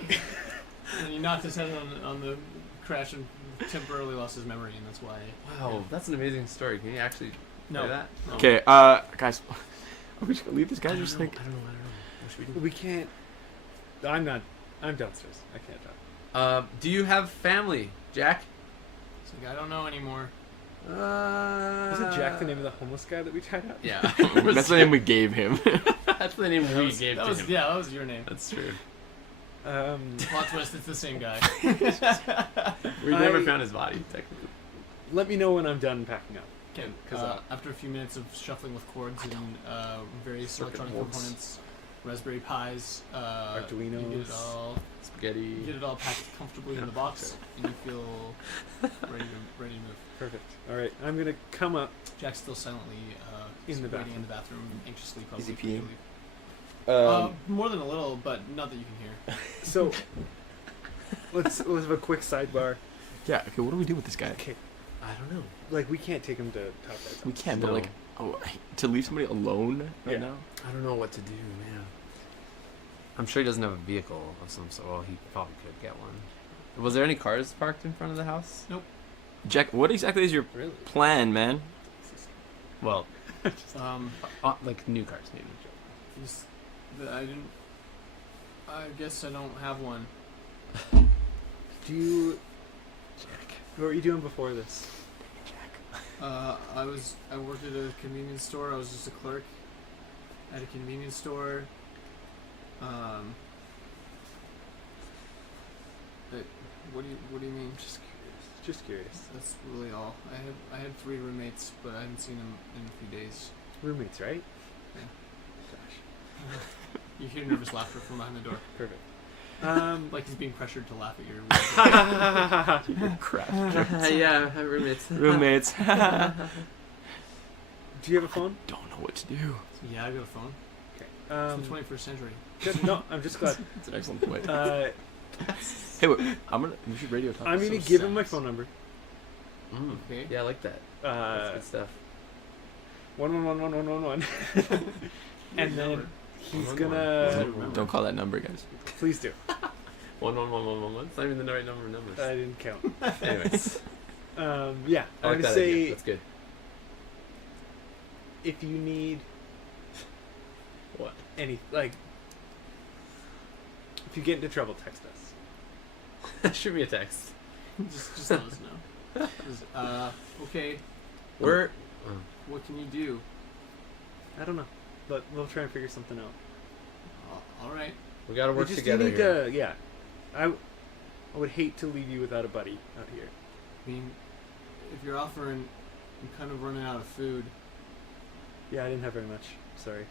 And he knocked his head on the crash and temporarily lost his memory, and that's why. Wow, that's an amazing story. Can you actually No. play that? No. Okay, guys, are we just gonna leave this guy? Just like, I don't know. What should we do? We can't. I'm downstairs. I can't talk. Do you have family, Jack? It's like, I don't know anymore. Isn't Jack the name of the homeless guy that we tied up? Yeah. that's the name we gave him. That's the name we gave to him. Yeah, that was your name. That's true. Plot twist, it's the same guy. We never found his body, technically. Let me know when I'm done packing up. Okay, 'Cause, after a few minutes of shuffling with cords and various Circuit electronic boards. components, Raspberry Pis, you Arduinos. Spaghetti. get it all packed comfortably in the box, and you feel ready to move. Perfect. All right, I'm gonna come up. Jack's still silently In the waiting bathroom. in the bathroom, anxiously, probably. Is he for you to peeing? leave. More than a little, but not that you can hear. So let's have a quick sidebar. Yeah. Okay. What do we do with this guy? Okay, I don't know. like we can't take him to Top Ed's. We can, No. but like, to leave somebody alone right Yeah. now. I don't know what to do, man. I'm sure he doesn't have a vehicle of some sort. Well, he probably could get one. Was there any cars parked in front of the house? Jack, what exactly is your Really? plan, man? Well, Um, like new cars, maybe. just that I didn't. I guess I don't have one. Do you? What were you doing before this? I worked at a convenience store. I was just a clerk at a convenience store. What do you mean? Just curious. That's really all. I had 3 roommates, but I haven't seen them in a few days. Roommates, right? You hear nervous laughter from behind the door, Perfect. like he's being pressured to laugh at your weird Crap. Yeah, roommates. Roommates. Do you have a phone? Don't know what to do. Yeah, I got a phone. Okay. It's the 21st century. Good. No, I'm just glad. That's an excellent point. Uh, Hey, wait, we should radio talk. I'm gonna give him my phone number. Mm. Okay. Yeah, I like that. That's good stuff. 1111111. And then he's gonna. Don't call that number, guys. Please do. 11111. It's not even the right number of numbers. I didn't count. Anyways, Yeah, I like I'm gonna that say idea. That's good. if you need What? any, like, if you get into trouble, text us. Shoot me a text. Just let us know. Okay. We're. What can you do? I don't know, but we'll try and figure something out. All right. We gotta work You together need here. to, yeah. I would hate to leave you without a buddy out here. I mean, if you're offering, I'm kind of running out of food. Yeah, I didn't have very much. Sorry.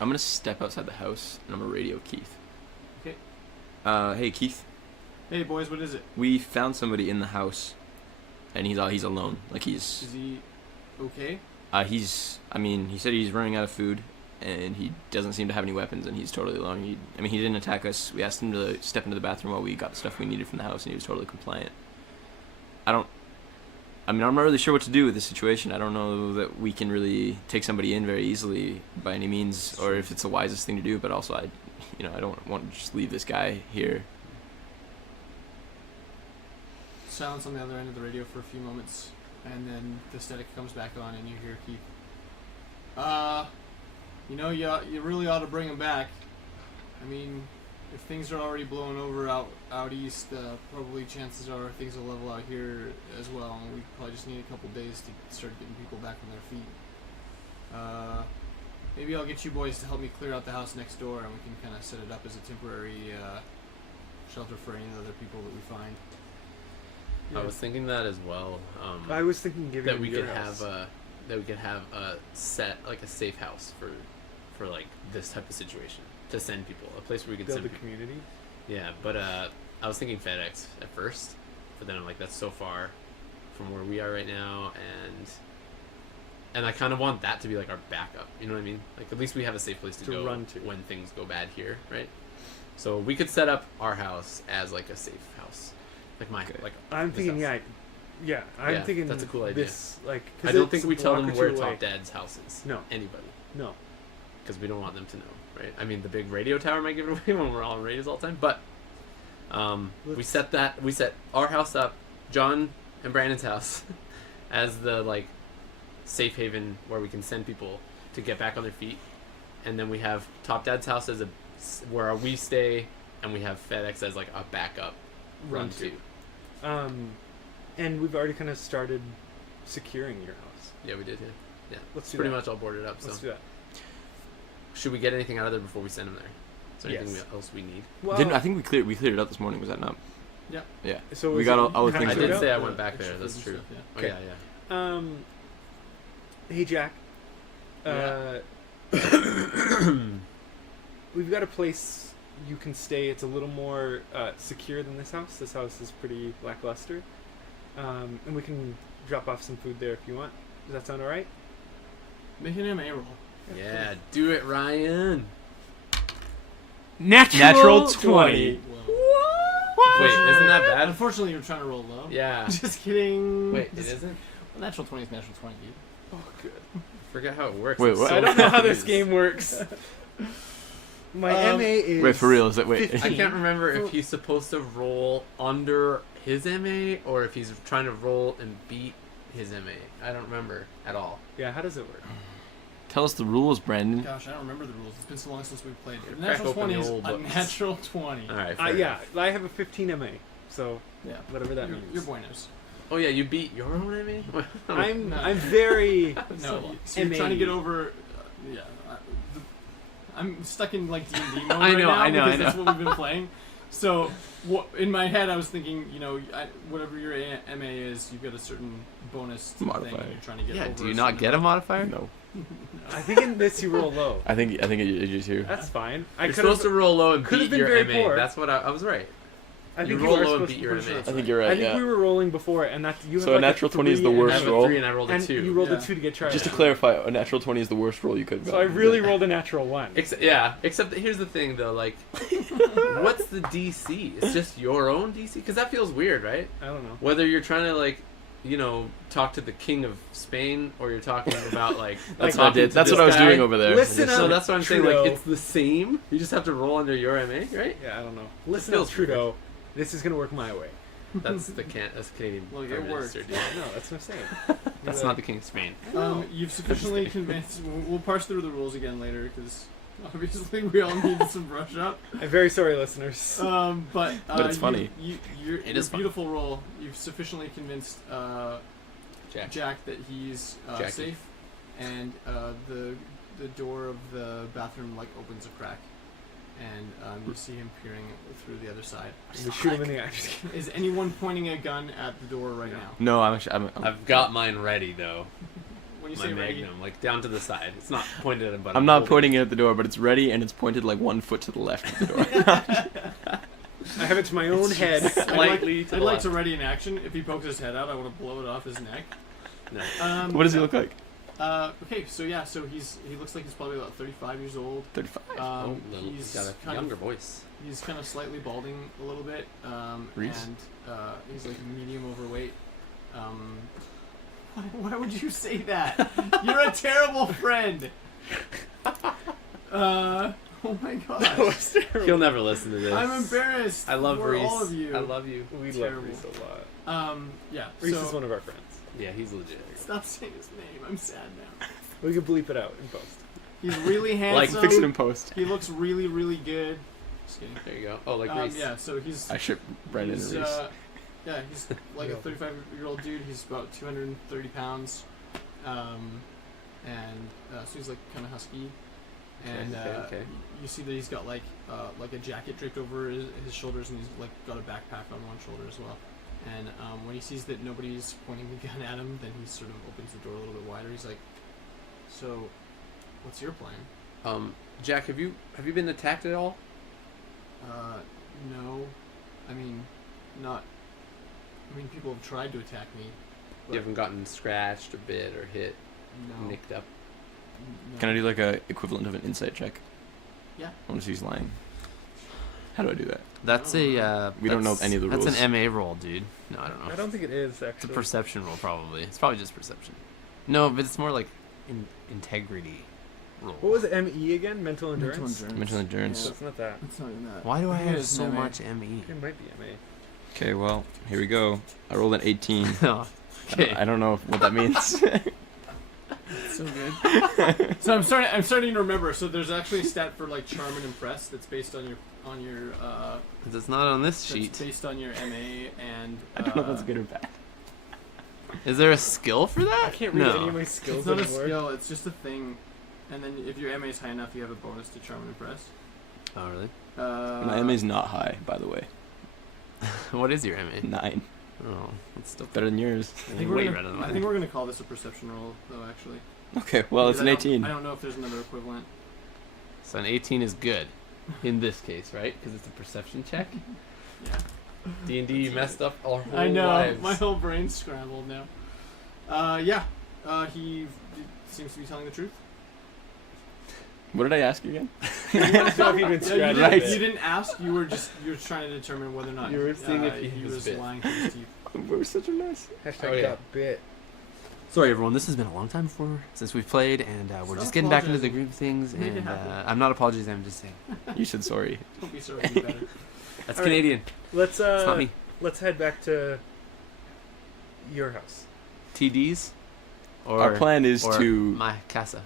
I'm gonna step outside the house and I'm gonna radio Keith. Okay. Hey Keith, Hey boys, what is it? we found somebody in the house, and he's alone. Like Is he okay? he said he's running out of food, and he doesn't seem to have any weapons, and he's totally alone. He didn't attack us. We asked him to step into the bathroom while we got the stuff we needed from the house, and he was totally compliant. I'm not really sure what to do with this situation. I don't know that we can really take somebody in very easily by any means, or if it's the wisest thing to do. But also, I don't want to just leave this guy here. Silence on the other end of the radio for a few moments, and then the static comes back on, and you hear Keith. You really ought to bring him back. I mean, if things are already blowing over out east, probably chances are things will level out here as well, and we probably just need a couple days to start getting people back on their feet. Maybe I'll get you boys to help me clear out the house next door, and we can kind of set it up as a temporary shelter for any other people that we find. I was thinking that as well. I was thinking giving That him we your could house. have a set, like a safe house for like this type of situation to send people, a place where we could build send a people. community. Yeah, but I was thinking FedEx at first, but then I'm like, that's so far from where we are right now, and I kind of want that to be like our backup. You know what I mean? Like at least we have a safe place to go run to when things go bad here, right? So we could set up our house as like a safe house, like I'm this thinking, house. I'm Yeah, thinking that's a cool idea. This, like, 'cause I don't it's think a we tell block them or where two away. Top Dad's house is. No. Anybody. No. Because we don't want them to know, right? I mean, the big radio tower might give it away when we're all on radios all the time, but we set our house up, John and Brandon's house, as the like safe haven where we can send people to get back on their feet, and then we have Top Dad's house as where we stay, and we have FedEx as like a backup run to. And we've already kind of started securing your house. Yeah, we did. Yeah. Let's do Pretty that. much all boarded up. Let's So do that. should we get anything out of there before we send them there? Is there anything Yes. else we need? Well, I think we cleared it up this morning. Was that not? Yeah. Yeah. So we is got it all the kind things. I of did out? say I Yeah. went back Extra there. That's food true. and stuff, Oh Okay. yeah. Hey Jack. We've got a place you can stay. It's a little more secure than this house. This house is pretty lackluster. And we can drop off some food there if you want. Does that sound alright? Make an MA roll. Yeah, do it, Ryan. Natural 20. Wait, isn't that bad? Unfortunately, you're trying to roll low. Yeah. Just kidding. Wait, it Just- isn't? Well, natural 20 is natural 20, dude. Oh, good. Forget how it works. Wait, It's what? so I don't know how this confused. game works. My Um, MA is. Wait, for real? Is it wait? 15. I can't remember if he's supposed to roll under his MA or if he's trying to roll and beat his MA. I don't remember at all. Yeah, how does it work? Tell us the rules, Brandon. Gosh, I don't remember the rules. It's been so long since we've played. Crack Natural open 20 the is old a books. natural 20. All right. Yeah, I have a 15 MA, so Yeah. whatever that You're, means. you're buenos. Oh yeah, you beat your own MA. I'm No. I'm very. No, so you're trying to get over. Yeah. I'm stuck in like D&D mode I know, right now I know, because I that's know. what we've been playing. So in my head, I was thinking, whatever your MA is, you've got a certain bonus thing Modifier. and you're trying to get Yeah. over. Do you a not certain get a amount. modifier? No. I think in this you roll low. I think it is too. That's fine. I You're could supposed to roll low and could've beat been your very MA. poor. That's what I was right. I you think roll you are low and supposed beat to your push MA. it. I think you're right. I think Yeah. we were rolling before, and that you have So a like natural 20 is the 3 I worst have a roll. 3 and I rolled a and 2. you rolled Yeah. a 2 to get charged. Just to clarify, a natural 20 is the worst roll you could have So I gotten. really rolled a natural 1. Except that here's the thing though, like, what's the DC? It's just your own DC? Because that feels weird, right? I don't know. Whether you're trying to, like, talk to the king of Spain or you're talking about, like, That's Like, what I talking did. to That's this what I was guy. doing over there. Listen Just- So up, that's what I'm saying, Trudeau. like, it's the same. You just have to roll under your MA, right? Yeah, I don't know. Listen feels up, Trudeau. This is gonna work my way. That's that's Canadian Look, it Prime worked. Minister, dude. No, that's what I'm saying. That's not the king of Spain. You've sufficiently convinced. We'll parse through the rules again later because obviously we all need some brush up. I'm very sorry, listeners. But it's funny. Your is fun. beautiful role. You've sufficiently convinced Jack. that he's Jackie. safe, and the door of the bathroom like opens a crack, and you see him peering through the other side. We shoot him in the eye. Just kidding. Is anyone pointing a gun at the door right now? No, I'm I've got mine ready, though. When you My say ready, magnum, like, down to the side. It's not pointed at him, but I'm not pointing it at the door, but it's ready and it's pointed like 1 foot to the left of the door. I have it to my own head. slightly to I'd the like left. to ready an action. If he pokes his head out, I want to blow it off his neck. No. What does he look like? Okay, so he looks like he's probably about 35 years old. 35. Oh, little, he's got a kind younger of, voice. He's kind of slightly balding a little bit, Reese? and he's like medium overweight. Why would you say that? You're a terrible friend. Oh my gosh. He'll never listen to this. I'm embarrassed. I love for Reese. all of you. I love you. We Terrible. love Reese a lot. Yeah. Reese so, is one of our friends. Yeah, he's legit. Stop saying his name. I'm sad now. We can bleep it out in post. He's really Like, handsome. fix it in post. He looks really, really good. Just kidding. There you go. Oh, like Reese. Yeah, so he's I ship Brandon and he's, Reese. he's like a 35-year-old dude. He's about 230 pounds, and so he's like kind of husky. And Okay. you see that he's got like a jacket draped over his shoulders, and he's like got a backpack on one shoulder as well. And when he sees that nobody's pointing the gun at him, then he sort of opens the door a little bit wider. He's like, "So, what's your plan?" Jack, have you been attacked at all? No. I mean, not. I mean, people have tried to attack me. You haven't gotten scratched or bit or hit, No. nicked up. No. Can I do like a equivalent of an insight check? Yeah. I want to see who's lying. How do I do that? That's a. We don't know that's- any of the rules. That's an MA roll, dude. No, I don't know. I don't think it is It's a actually. perception roll, probably. It's probably just perception. No, but it's more like integrity roll. What was it? ME again? Mental endurance. Mental endurance. So it's not that. It's not even that. Why do I think have it's so MA. much ME? It might be MA. Okay, well, here we go. I rolled an 18. Oh, okay. I don't know what that means. So good. So I'm starting to remember. So there's actually a stat for like charm and impress that's based on your 'Cause it's not on this that's sheet. based on your MA and. I don't know if that's good or bad. Is there a skill for that? I can't read no. any of my skills It's not a anymore. skill. It's just a thing. And then if your MA is high enough, you have a bonus to charm and impress. Oh, really? My MA's not high, by the way. What is your MA? 9. Oh, it's still Better than yours. I think, way we're better gonna, than I mine. think we're gonna call this a perception roll, though. Actually. Okay, well, it's Because an 18. I don't know if there's another equivalent. So an 18 is good, in this case, right? Because it's a perception check. Yeah. D&D messed up our whole I know. lives. My whole brain's scrambled now. Yeah. He seems to be telling the truth. What did I ask you again? I don't know if you've been Yeah, scratching Right. it. you didn't ask. You were trying to determine whether or not You were seeing if he was was bit. lying through his teeth. We're such a mess. Hashtag Oh, yeah. got bit. Sorry, everyone. This has been a long time since we've played, and we're Stop just getting back into the apologizing. groove of things. Make it And happen. I'm not apologizing. I'm just saying You said sorry. Don't be sorry. Be better. that's All right. Canadian. Let's It's not me. let's head back to your house. TDs. Or Our plan is or to my casa.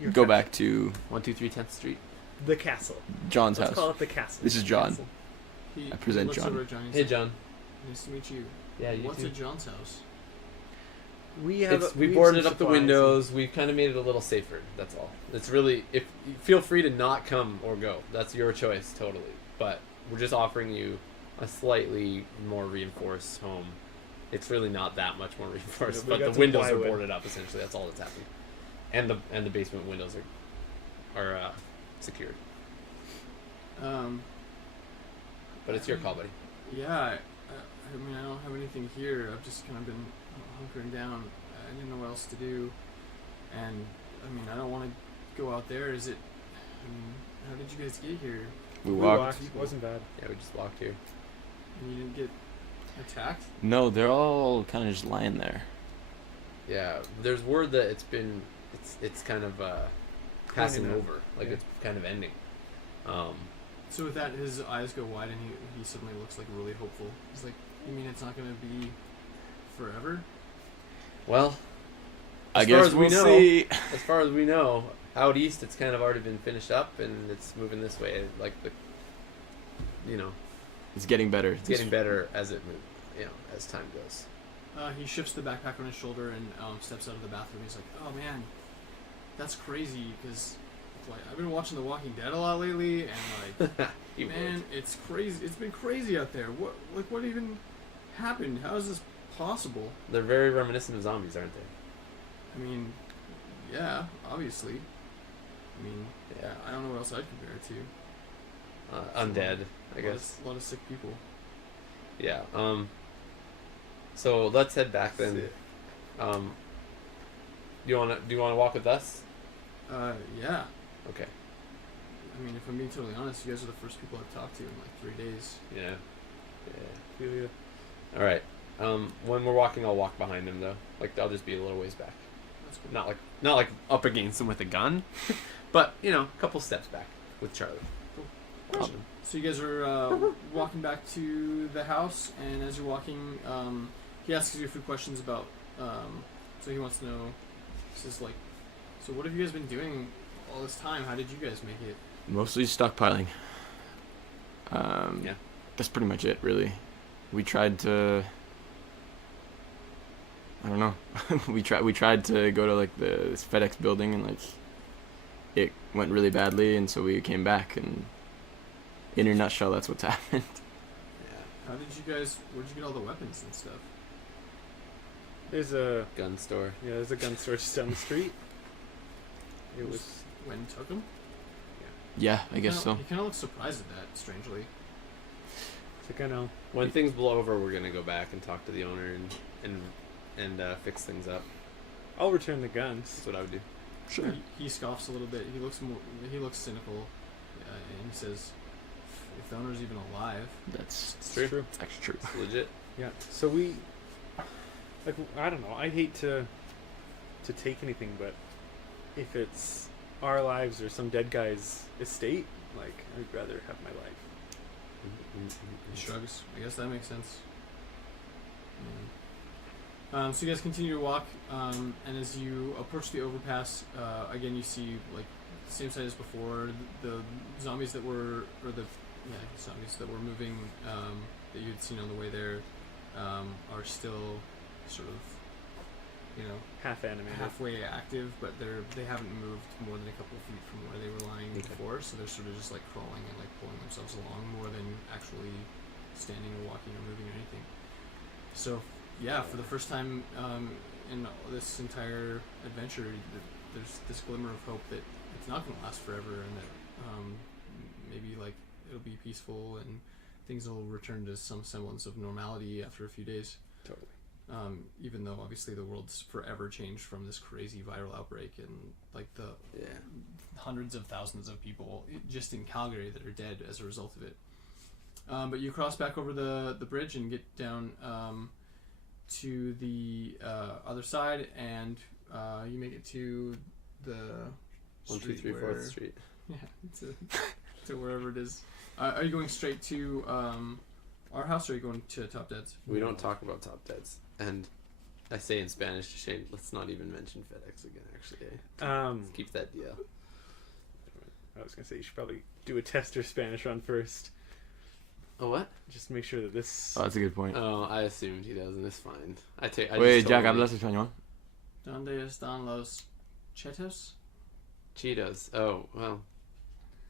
Your go house. back to 123 10th Street. The castle. John's Let's house. call it the castle. This is John. Castle. He I present looks John. over at John. and Hey, says, John. Nice to meet you. Yeah, you What's too. at John's house? We have. We have boarded some up the supplies. windows. We've kind of made it a little safer. That's all. It's really if feel free to not come or go. That's your choice, totally. But we're just offering you a slightly more reinforced home. It's really not that much more reinforced, Yeah, we but got the some windows plywood. are boarded up. Essentially, that's all that's happening, and the basement windows are secured. But it's your call, buddy. Yeah, I mean, I don't have anything here. I've just kind of been hunkering down. I didn't know what else to do, and I mean, I don't want to go out there. Is it? I mean, how did you guys get here? We We walked. walked. It wasn't bad. Yeah, we just walked here. And you didn't get attacked? No, they're all kind of just lying there. Yeah, there's word that it's kind of passing Cleaning up. over, like Yeah. it's kind of ending. So with that, his eyes go wide, and he suddenly looks like really hopeful. He's like, "You mean it's not going to be forever?" Well, I As far guess as we we'll know. see. as far as we know, out east it's kind of already been finished up, and it's moving this way. Like It's getting better. it's getting better as it moves. As time goes. He shifts the backpack on his shoulder and steps out of the bathroom. He's like, "Oh man, that's crazy because like I've been watching The Walking Dead a lot lately, and like, He man, would. it's crazy. It's been crazy out there. What even happened? How is this possible?" They're very reminiscent of zombies, aren't they? I mean, yeah, obviously. I mean, Yeah. I don't know what else I'd compare it to. Undead, I A lot guess. of, lot of sick people. Yeah. So let's head back then. Sick. Do you wanna walk with us? Yeah. Okay. I mean, if I'm being totally honest, you guys are the first people I've talked to in like 3 days. Yeah. Feel you. All right. When we're walking, I'll walk behind him though. Like I'll just be a little ways back. That's cool. Not like up against him with a gun, but a couple steps back with Charlie. Awesome. So you guys are walking back to the house, and as you're walking, he asks you a few questions about. So he wants to know. He says like, "So what have you guys been doing all this time? How did you guys make it?" Mostly stockpiling. Yeah. That's pretty much it, really. We tried to. I don't know. we tried to go to like this FedEx building, and like it went really badly, and so we came back. And in a nutshell, that's what's happened. Yeah. How did you guys? Where'd you get all the weapons and stuff? There's a Gun store. there's a gun store just down the street. It was Went and took them. Yeah, I guess so. He kind of looks surprised at that, strangely. like I know. When things blow over, we're gonna go back and talk to the owner and fix things up. I'll return the guns. That's what I would do. Sure. He scoffs a little bit. He looks cynical, and he says, "If the owner's even alive." That's It's true. It's actually true. It's legit. Yeah. So we, like, I don't know. I hate to take anything, but if it's our lives or some dead guy's estate, like, I'd rather have my life. He shrugs. I guess that makes sense. So you guys continue to walk, and as you approach the overpass, again you see like the same side as before. The zombies that were, zombies that were moving that you had seen on the way there, are still sort of, Half animated. halfway active, but they haven't moved more than a couple of feet from where they were lying before. So they're sort of just like crawling and like pulling themselves along more than actually standing or walking or moving or anything. So yeah, for the first time in this entire adventure, there's this glimmer of hope that it's not going to last forever, and that maybe like it'll be peaceful and things will return to some semblance of normality after a few days. Totally. Even though obviously the world's forever changed from this crazy viral outbreak, and like the hundreds of thousands of people just in Calgary that are dead as a result of it. But you cross back over the bridge and get down to the other side, and you make it to the 1, 2, street 3, where- 4th Street. Yeah, to wherever it is. Are you going straight to our house, or are you going to Top Dead's? We don't talk about Top Deads, and I say in Spanish to Shane, let's not even mention FedEx again. Actually, let's keep that deal. I was gonna say you should probably do a tester Spanish run first, Oh what? just to make sure that this. Oh, that's a good point. Oh, I assumed he doesn't. It's fine. I Wait, just Jack, totally- hablas español? ¿Dónde están los chetos? Cheetos. Oh well.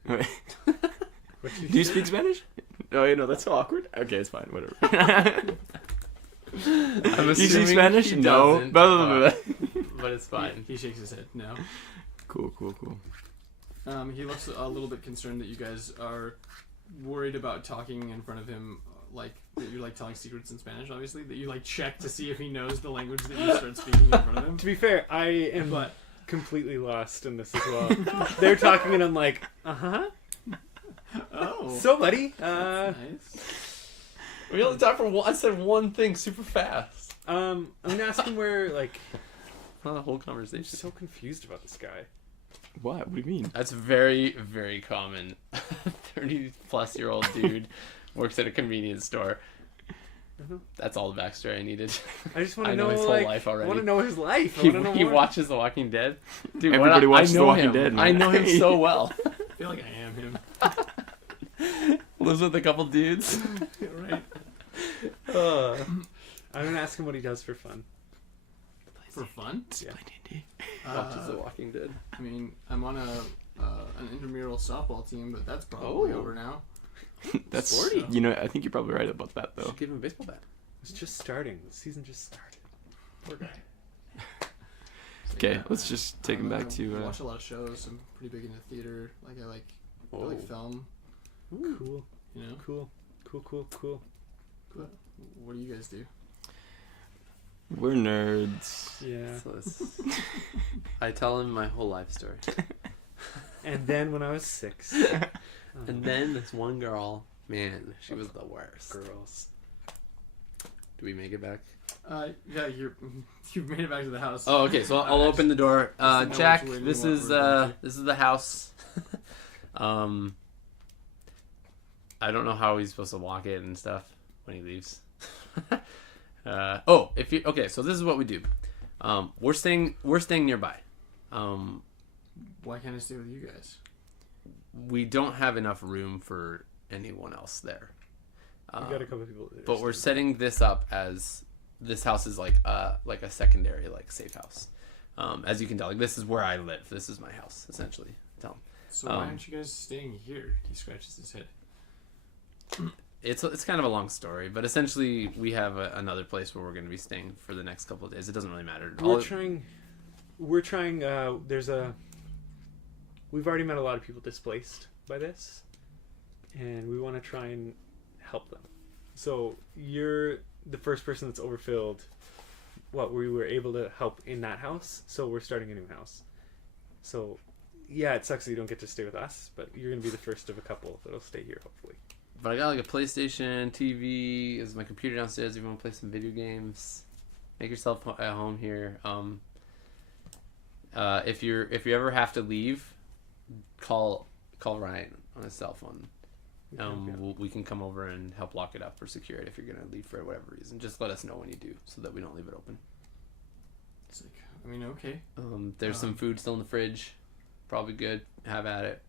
Wait. What Do you speak Spanish? Oh, you know, that's so awkward. Okay, it's fine, whatever. I'm Do you speak assuming Spanish? he No. doesn't, Blah, blah, blah, blah. but it's fine. He shakes his head. No. Cool. He looks a little bit concerned that you guys are worried about talking in front of him, like that you're like telling secrets in Spanish. Obviously, that you like check to see if he knows the language that you start speaking in front of him. To be fair, I am completely lost in this as well. They're talking and I'm like, Oh, so buddy, nice. We only talked for one. I said one thing super fast. I'm gonna ask him where, like, Not a whole I'm conversation. so confused about this guy. What? What do you mean? That's very, very common. 30-plus-year-old dude works at a convenience store. Mhm. That's all the backstory I needed. I just want I to know know his whole like, life I already. want to know his life. I He, want to know he more. watches The Walking Dead. Dude, Everybody watches I know The Walking him. Dead, man. I know him so well. I feel like I am him. Lives with a couple dudes. Right. I'm gonna ask him what he does for fun. For fun? Yeah. Watches The Walking Dead. I mean, I'm on an intramural softball team, but that's probably Oh. over now. That's Sporty. You know, I think you're probably right about that, though. Should give him a baseball bat. It's just starting. The season just started. Poor guy. So, Okay, yeah, let's just take him back I to. watch a lot of shows. I'm pretty big into theater. Like I like Whoa. film. Cool. You know. Cool. What do you guys do? We're nerds. Yeah. So it's- I tell him my whole life story. And then when I was 6, And then this one girl, man, she was the worst. girls. Do we make it back? Yeah, you've made it back to the house. Oh, okay. So I'll open the door. Just know Jack, which way we this want- is we're going to. this is the house. I don't know how he's supposed to walk it and stuff when he leaves. If you okay, so this is what we do. We're staying nearby. Why can't I stay with you guys? We don't have enough room for anyone else there. We got a couple people. But we're setting this up as this house is like a secondary like safe house. As you can tell, like this is where I live. This is my house essentially. Tell him. So why aren't you guys staying here? He scratches his head. It's kind of a long story, but essentially we have another place where we're going to be staying for the next couple of days. It doesn't really matter. We're trying. We've already met a lot of people displaced by this, and we want to try and help them. So you're the first person that's overfilled what we were able to help in that house. So we're starting a new house. So yeah, it sucks that you don't get to stay with us, but you're going to be the first of a couple that'll stay here, hopefully. But I got like a PlayStation, TV, is my computer downstairs if you want to play some video games. Make yourself at home here. If you ever have to leave, call Ryan on his cell phone. We can come over and help lock it up or secure it if you're gonna leave for whatever reason. Just let us know when you do, so that we don't leave it open. It's like, I mean, okay. There's some food still in the fridge, probably good. Have at it.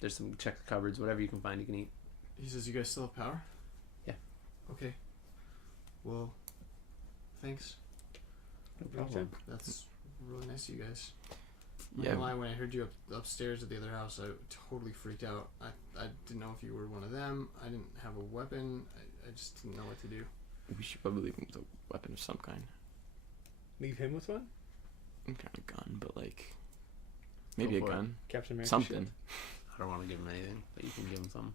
There's some check the cupboards, whatever you can find, you can eat. He says you guys still have power? Yeah. Okay. Well, thanks. No problem. That's really nice of you guys. Yeah. Yeah. When I heard you upstairs at the other house, I totally freaked out. I didn't know if you were one of them. I didn't have a weapon. I just didn't know what to do. We should probably leave him with a weapon of some kind. Leave him with one? Some kind of gun, but like maybe Go a for it. gun. Captain America. Something. I don't want to give him anything, but you can give him some.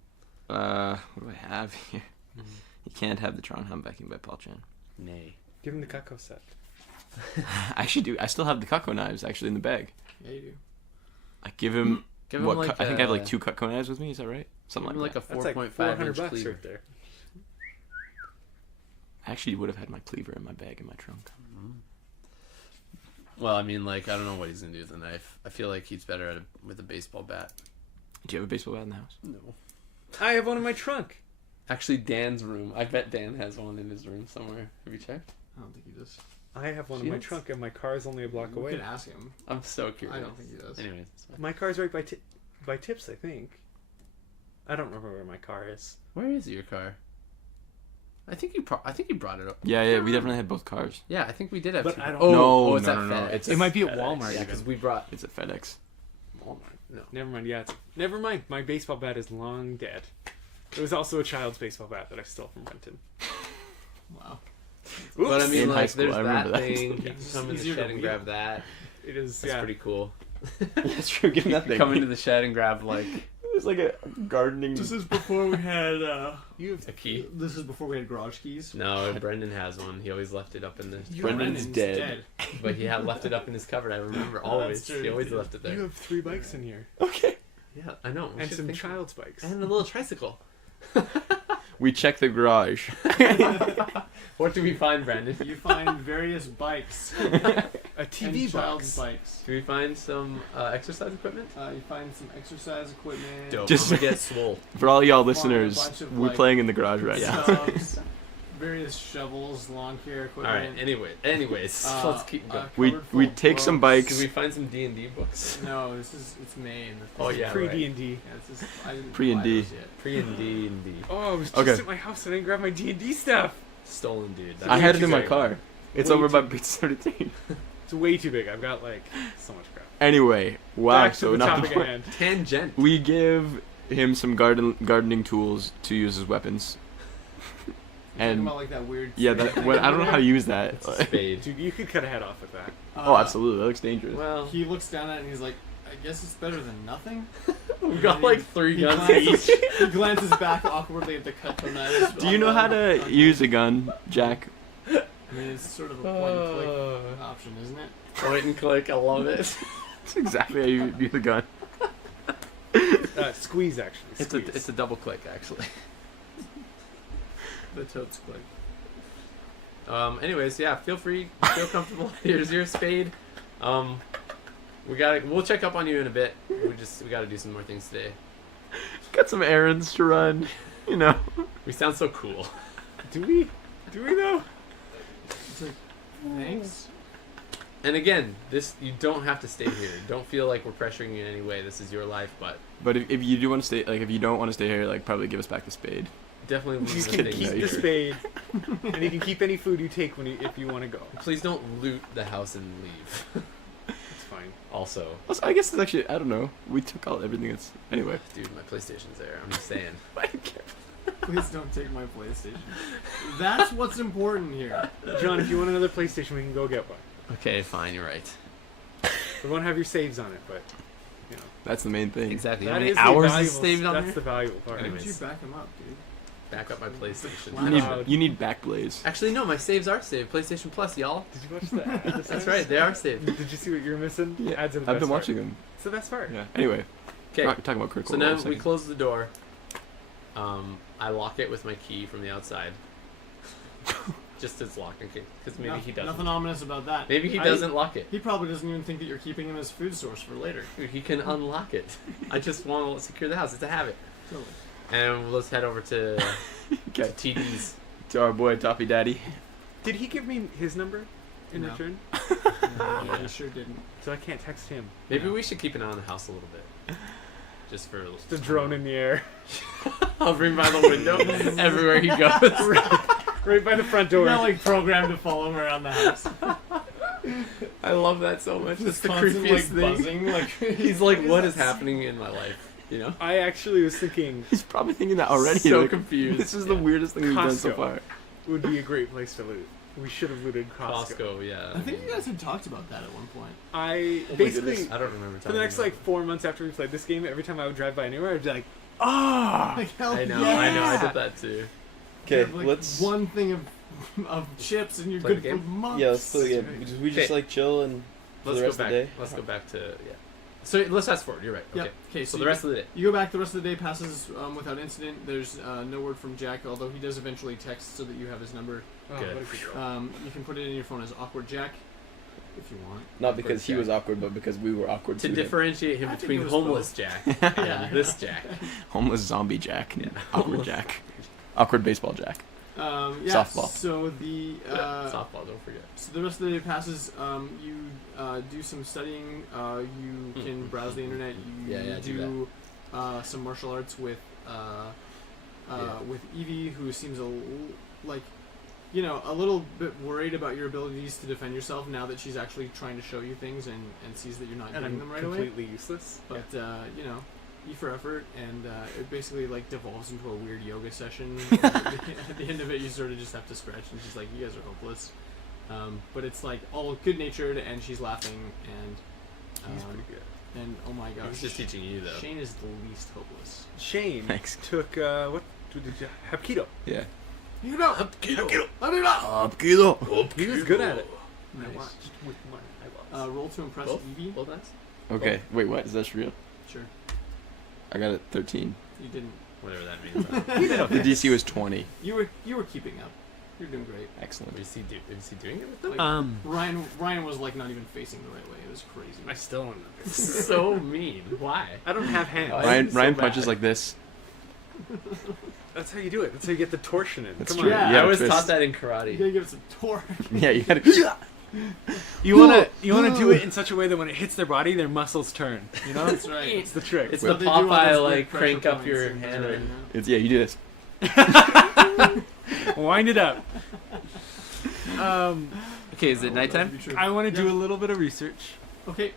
What do I have here? You can't have the Tron Humbucking by Paul Chan. Nay. Give him the Kako set. I should do. I still have the Kako knives actually in the bag. Yeah, you do. I give him Give him what? like I think I have like 2 Cutco knives with me. Is that right? Give Something him like like that. a That's like 4.5 $400 inch cleaver. right there. I actually would have had my cleaver in my bag in my trunk. Well, I mean, like, I don't know what he's gonna do with a knife. I feel like he's better at it with a baseball bat. Do you have a baseball bat in the house? No. I have one in my trunk. Actually, Dan's room. I bet Dan has one in his room somewhere. Have you checked? I don't think he does. I have one in my Shields? trunk, and my car is only a block We away. could ask him. I'm so curious. I don't think he does. Anyways, it's fine. My car's right by Tips, I think. I don't remember where my car is. Where is your car? I think you brought it up. Yeah, we definitely had both cars. Yeah, I think we did have. But two. I don't- No, it's no, at no, no. FedEx. It might be at FedEx. Walmart Yeah, even. because we brought It's at FedEx. Walmart. No. Never mind. Yeah, never mind. My baseball bat is long dead. It was also a child's baseball bat that I stole from Renton. Wow. But I mean, In high like, school, there's I that remember that. thing. You Yeah. can come in the Easier to shed and wheel. grab that. It is. That's yeah. pretty cool. That's true. Give him that thing. Come into the shed and grab like It's like a gardening. This is before we had. You have a key. This is before we had garage keys. No, Brendan has one. He always left it up in the. Brendan's dead. But he had left it up in his cupboard. I remember always. true, He always dude. left it You there. have 3 bikes in here, Okay. Yeah, I know. We and should some think- child's bikes. and a little tricycle. We checked the garage. What do we find, Brandon? You find various bikes. A TV and child's box. bikes. Do we find some exercise equipment? You find some exercise equipment. Dope. Just- I'm gonna get swole. For all y'all bunch listeners, of, we're like, playing in the garage right now. Subs, various shovels, lawn care All equipment. right. Anyways, let's keep going. We cupboard full of take some books. Did bikes. we find some D&D books? No, it's May. And Oh, yeah. Pre right. D&D. Yeah, it's just, I didn't Pre and buy D. those yet. Pre and D&D. Oh, I was just Okay. at my house and I didn't grab my D&D stuff. Stolen, dude. I had it too in my big. car. It's Way over too by big. Beats 33. It's way too big. I've got like so much crap. Anyway, wow. Back to So the not topic the at point. hand. Tangent. We give him some gardening tools to use as weapons. You're And talking about like that weird. yeah, that I don't know how to use that. It's a spade. Dude, you could cut a head off with that. Oh, absolutely. That looks dangerous. Well, He looks down at it and he's like, I guess it's better than nothing. we got like 3 He guns glances, each. he glances back awkwardly at the Cutco knives. Do you know how to use a gun, Jack? I mean, it's sort of a point and click option, isn't it? Point and click. I love it. That's exactly how you use a gun. Squeeze, actually. Squeeze. It's a double click actually. The totes click. Anyways, yeah. Feel free. Feel comfortable. Here's your spade. We'll check up on you in a bit. We gotta do some more things today. Got some errands to run, you know. We sound so cool. Do we? Do we though? It's like, thanks. And again, you don't have to stay here. Don't feel like we're pressuring you in any way. This is your life, but But if you do want to stay, like if you don't want to stay here, like probably give us back the spade. definitely leave You the can things keep no, the here. spade, and you can keep any food you take if you want to go. Please don't loot the house and leave. It's fine. Also, Also, I guess it's actually I don't know. We took everything that's anyway. dude, my PlayStation's there. I'm just saying. I don't care. Please don't take my PlayStation. That's what's important here. John, if you want another PlayStation, we can go get one. Okay, fine. You're right. We won't have your saves on it, but you know. That's the main thing. Exactly. That How many is the hours is valuable- saved on That's there? the valuable part. Why Anyways. don't you back him up, dude? Back up my PlayStation. You need Loud. you need backblaze. Actually, no. My saves are saved. PlayStation Plus, y'all. Did you watch the ad? That's right. They are saved. Did you see what you're missing? Yeah, Ads are the I've best been part. watching them. It's the best part. Yeah. Anyway, Okay. talking about critical. So now Role a we second. close the door. I lock it with my key from the outside. Just as lock in case, because maybe he doesn't. Nothing ominous about that. Maybe he doesn't lock it. He probably doesn't even think that you're keeping him as food source for later. Dude, he can unlock it. I just want to secure the house. It's a habit. Totally. And let's head over to Okay. TD's. To our boy Toppy Daddy. Did he give me his number in No. return? No, he sure didn't. So I can't text him. Maybe we should keep an eye on the house a little bit. Just for a little. The drone in the air. hovering by the window everywhere he goes. Right by the front door. You're not like programmed to follow him around the house. I love that so much. It's the Constant, creepiest like, thing. buzzing. Like He's like, what is happening in my life? You know? I actually was thinking He's probably thinking that already. So like, confused. This is the weirdest thing we've done so Costco. far. it would be a great place to loot. We should have looted Costco. Costco, yeah. I think you guys had talked about that at one point. I Oh my basically goodness. I don't remember. for the next talking like 4 months after we played this game, every time I would drive by anywhere, I'd be like, ah. Like, hell about it. yeah. I know. I did that too. You have, like, one thing of chips and you're Play good the for game? months. Yeah, let's play the game. We just Okay. like chill and for Let's the go rest back. of the day. Let's go back to So let's fast forward. You're right. Okay. Yep. Okay. So the rest of the day. You go back. The rest of the day passes without incident. There's no word from Jack, although he does eventually text so that you have his number. Oh, Good. what a good girl. You can put it in your phone as awkward Jack, if you want. Not because he was awkward, but because we were awkward To him. differentiate him I think between it was homeless Jack Yeah. and this Jack. Homeless zombie Jack. Yeah. Awkward Jack. Awkward baseball Jack. Yeah. Softball. So the Softball, don't forget. so the rest of the day passes. You do some studying. You can browse the internet. You Yeah, do some martial arts with Evie, who seems a little bit worried about your abilities to defend yourself now that she's actually trying to show you things and sees that you're not And doing I'm them right away. completely useless. But E for effort, and it basically like devolves into a weird yoga session. At the end of it, you sort of just have to stretch, and she's like, "You guys are hopeless." But it's like all good natured, and she's laughing, and He's pretty good. and oh my I gosh, was just teaching you, though. Shane is the least hopeless. Shane Thanks. took what did you have keto. Yeah. You know, Keto. let it out. Up kilo. He was good at it. Nice. I watched with my eyeballs. Roll to impress Both? Evie. Both nice? Okay. Wait, what? Is that real? Sure, I got it 13. you didn't. Whatever that means. The DC was 20. You were keeping up. You're doing great. Excellent. Is he doing it with them? Like, Ryan was like not even facing the right way. It was crazy. I still don't know. So mean. Why? I don't have hands. Why? Ryan is it so Ryan bad? punches like this. That's how you do it. That's how you get the torsion in. That's Come true. on. Yeah, I was twist. taught that in You karate. gotta give it some torque. Yeah, you gotta. You wanna do it in such a way that when it hits their body, their muscles turn. You know, That's right. it's the trick. It's So the they do all those Popeye, big like, pressure crank up points your and- hand. right, and- It's you do this. Wind it up. Okay, is it nighttime? I want to do Yeah. a little bit of research. Okay.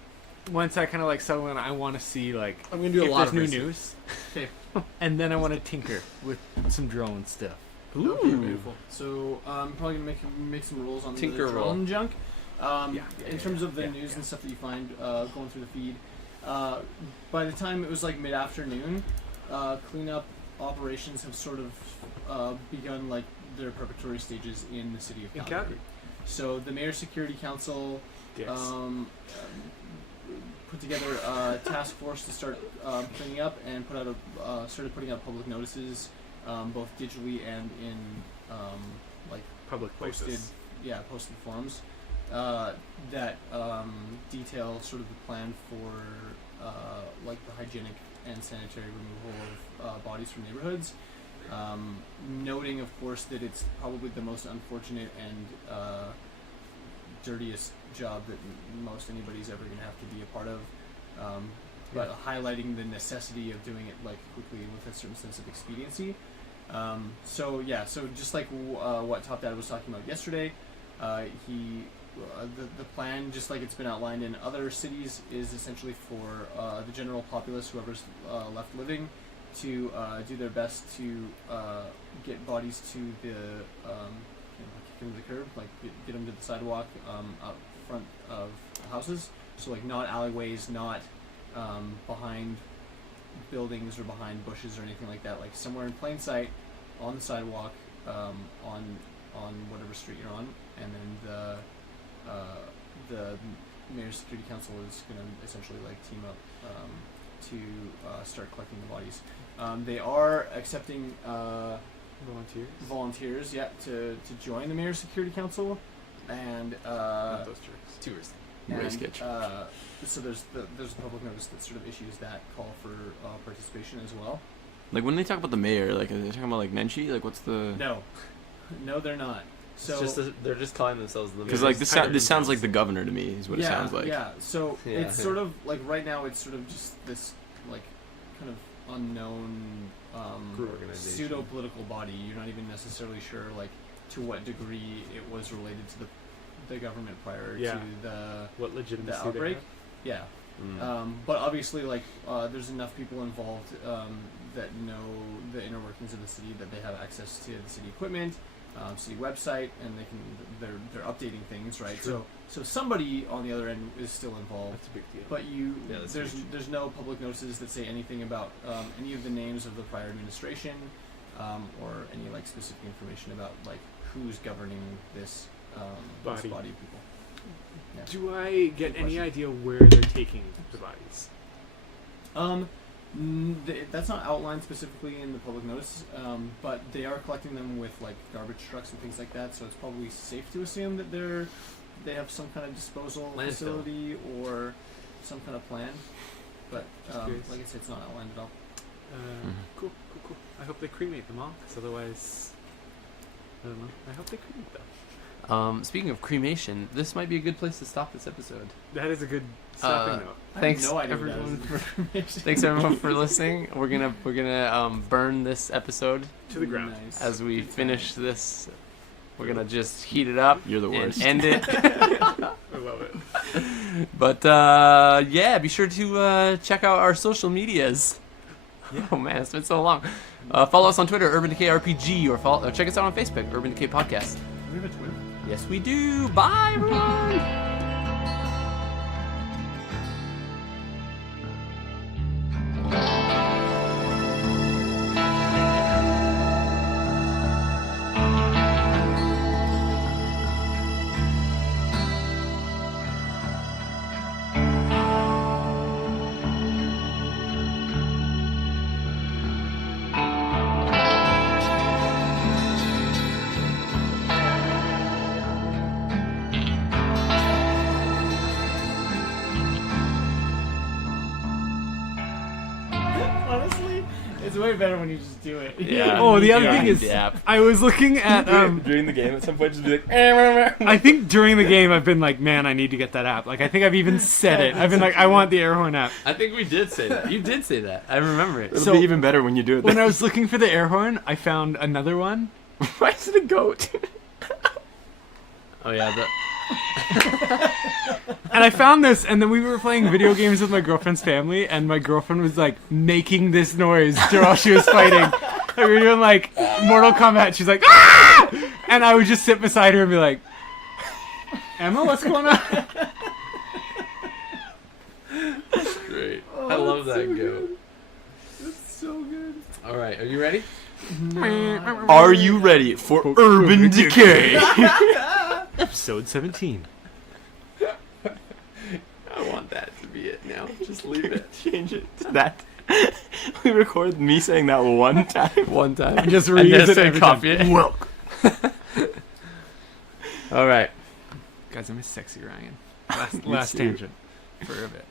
Once I kind of like settle in, I want to see like I'm gonna do a if lot there's of new research. news, Okay. and then I want to tinker with some drone stuff. Okay, beautiful. So probably gonna make some rolls on Tinker the roll. drone junk. In terms of the yeah, news and stuff that you find going through the feed, by the time it was like mid-afternoon, cleanup operations have sort of begun like their preparatory stages in the city of In Calgary. Calgary. So the Mayor's Security Council Yes. put together a task force to start cleaning up and started putting out public notices, both digitally and in like Public posted places. posted forums that detail sort of the plan for like the hygienic and sanitary removal of bodies from neighborhoods. Noting, of course, that it's probably the most unfortunate and dirtiest job that most anybody's ever going to have to be a part of, but highlighting the necessity of doing it like quickly with a certain sense of expediency. So just like what Top Dad was talking about yesterday, the plan, just like it's been outlined in other cities, is essentially for the general populace, whoever's left living, to do their best to get bodies to the kick them to the curb, like get them to the sidewalk out front of houses. So like not alleyways, not behind buildings or behind bushes or anything like that. Like somewhere in plain sight, on the sidewalk, on whatever street you're on, and then the Mayor's Security Council is going to essentially like team up to start collecting the bodies. They are accepting volunteers, to join the Mayor's Security Council, and Not those jerks. Tours. Very and, sketch. so there's a public notice that sort of issues that call for participation as well. Like when they talk about the mayor, like are they talking about like Nenshi? Like what's the? No, they're not. So They're just calling themselves the. Because like this sounds like the governor to me is what yeah, it sounds like. Yeah, so Yeah. it's sort of like right now it's sort of just this like kind of unknown Group organization. pseudo-political body. You're not even necessarily sure like to what degree it was related to the government prior Yeah. to the What legitimacy they outbreak. have. Yeah. Mm. But obviously, like, there's enough people involved that know the inner workings of the city, that they have access to the city equipment, city website, and they're updating things, right? True. So somebody on the other end is still involved. That's a big deal. But Yeah, that's there's huge. there's no public notices that say anything about any of the names of the prior administration, or any like specific information about like who's governing this Body. body of people. Do I get any idea where they're taking the bodies? That's not outlined specifically in the public notice, but they are collecting them with like garbage trucks and things like that. So it's probably safe to assume that they have some kind of disposal Landfill. facility or some kind of plan. But curious. like I said, it's not outlined at all. Cool. I hope they cremate them all, because otherwise, I don't know. I hope they cremate them. Speaking of cremation, this might be a good place to stop this episode. That is a good stopping note. Thanks, I have no idea what everyone. that is information. Thanks everyone for listening. We're gonna burn this episode To the ground. Nice. as we Good finish this. We're gonna just heat it up. You're the worst. And end it. I love it. But yeah, be sure to check out our social medias. Oh man, it's been so long. Follow us on Twitter, UrbanDecayRPG, or check us out on Facebook, Urban Decay Podcast. Do we have a Twitter? Yes, we do. Bye, everyone. Honestly, it's way better when you just do it. Yeah. Oh, the other Yeah. thing is, Yeah. I was looking at. During the game, at some point, just be like, I think during the game, I've been like, man, I need to get that app. Like, I think I've even said it. I've been like, I want the air horn app. I think we did say that. You did say that. I remember it. it'll So- be even better when you do it. When I was looking for the air horn, I found another one. Why is it a goat? Oh yeah. And I found this, and then we were playing video games with my girlfriend's family, and my girlfriend was like making this noise while she was fighting. Like, we were doing like Mortal Kombat. She's like, ah! And I would just sit beside her and be like, Emma, what's going on? Great. I love that goat. It's so good. All right, are you ready? Are you ready for Urban Decay? Episode 17. I want that to be it now. Just leave it. Change it to that. We record me saying that one time. One time. And just And reuse just it say every copy time. it. All right. Guys, I miss sexy Ryan. Me Last too. tangent for a bit.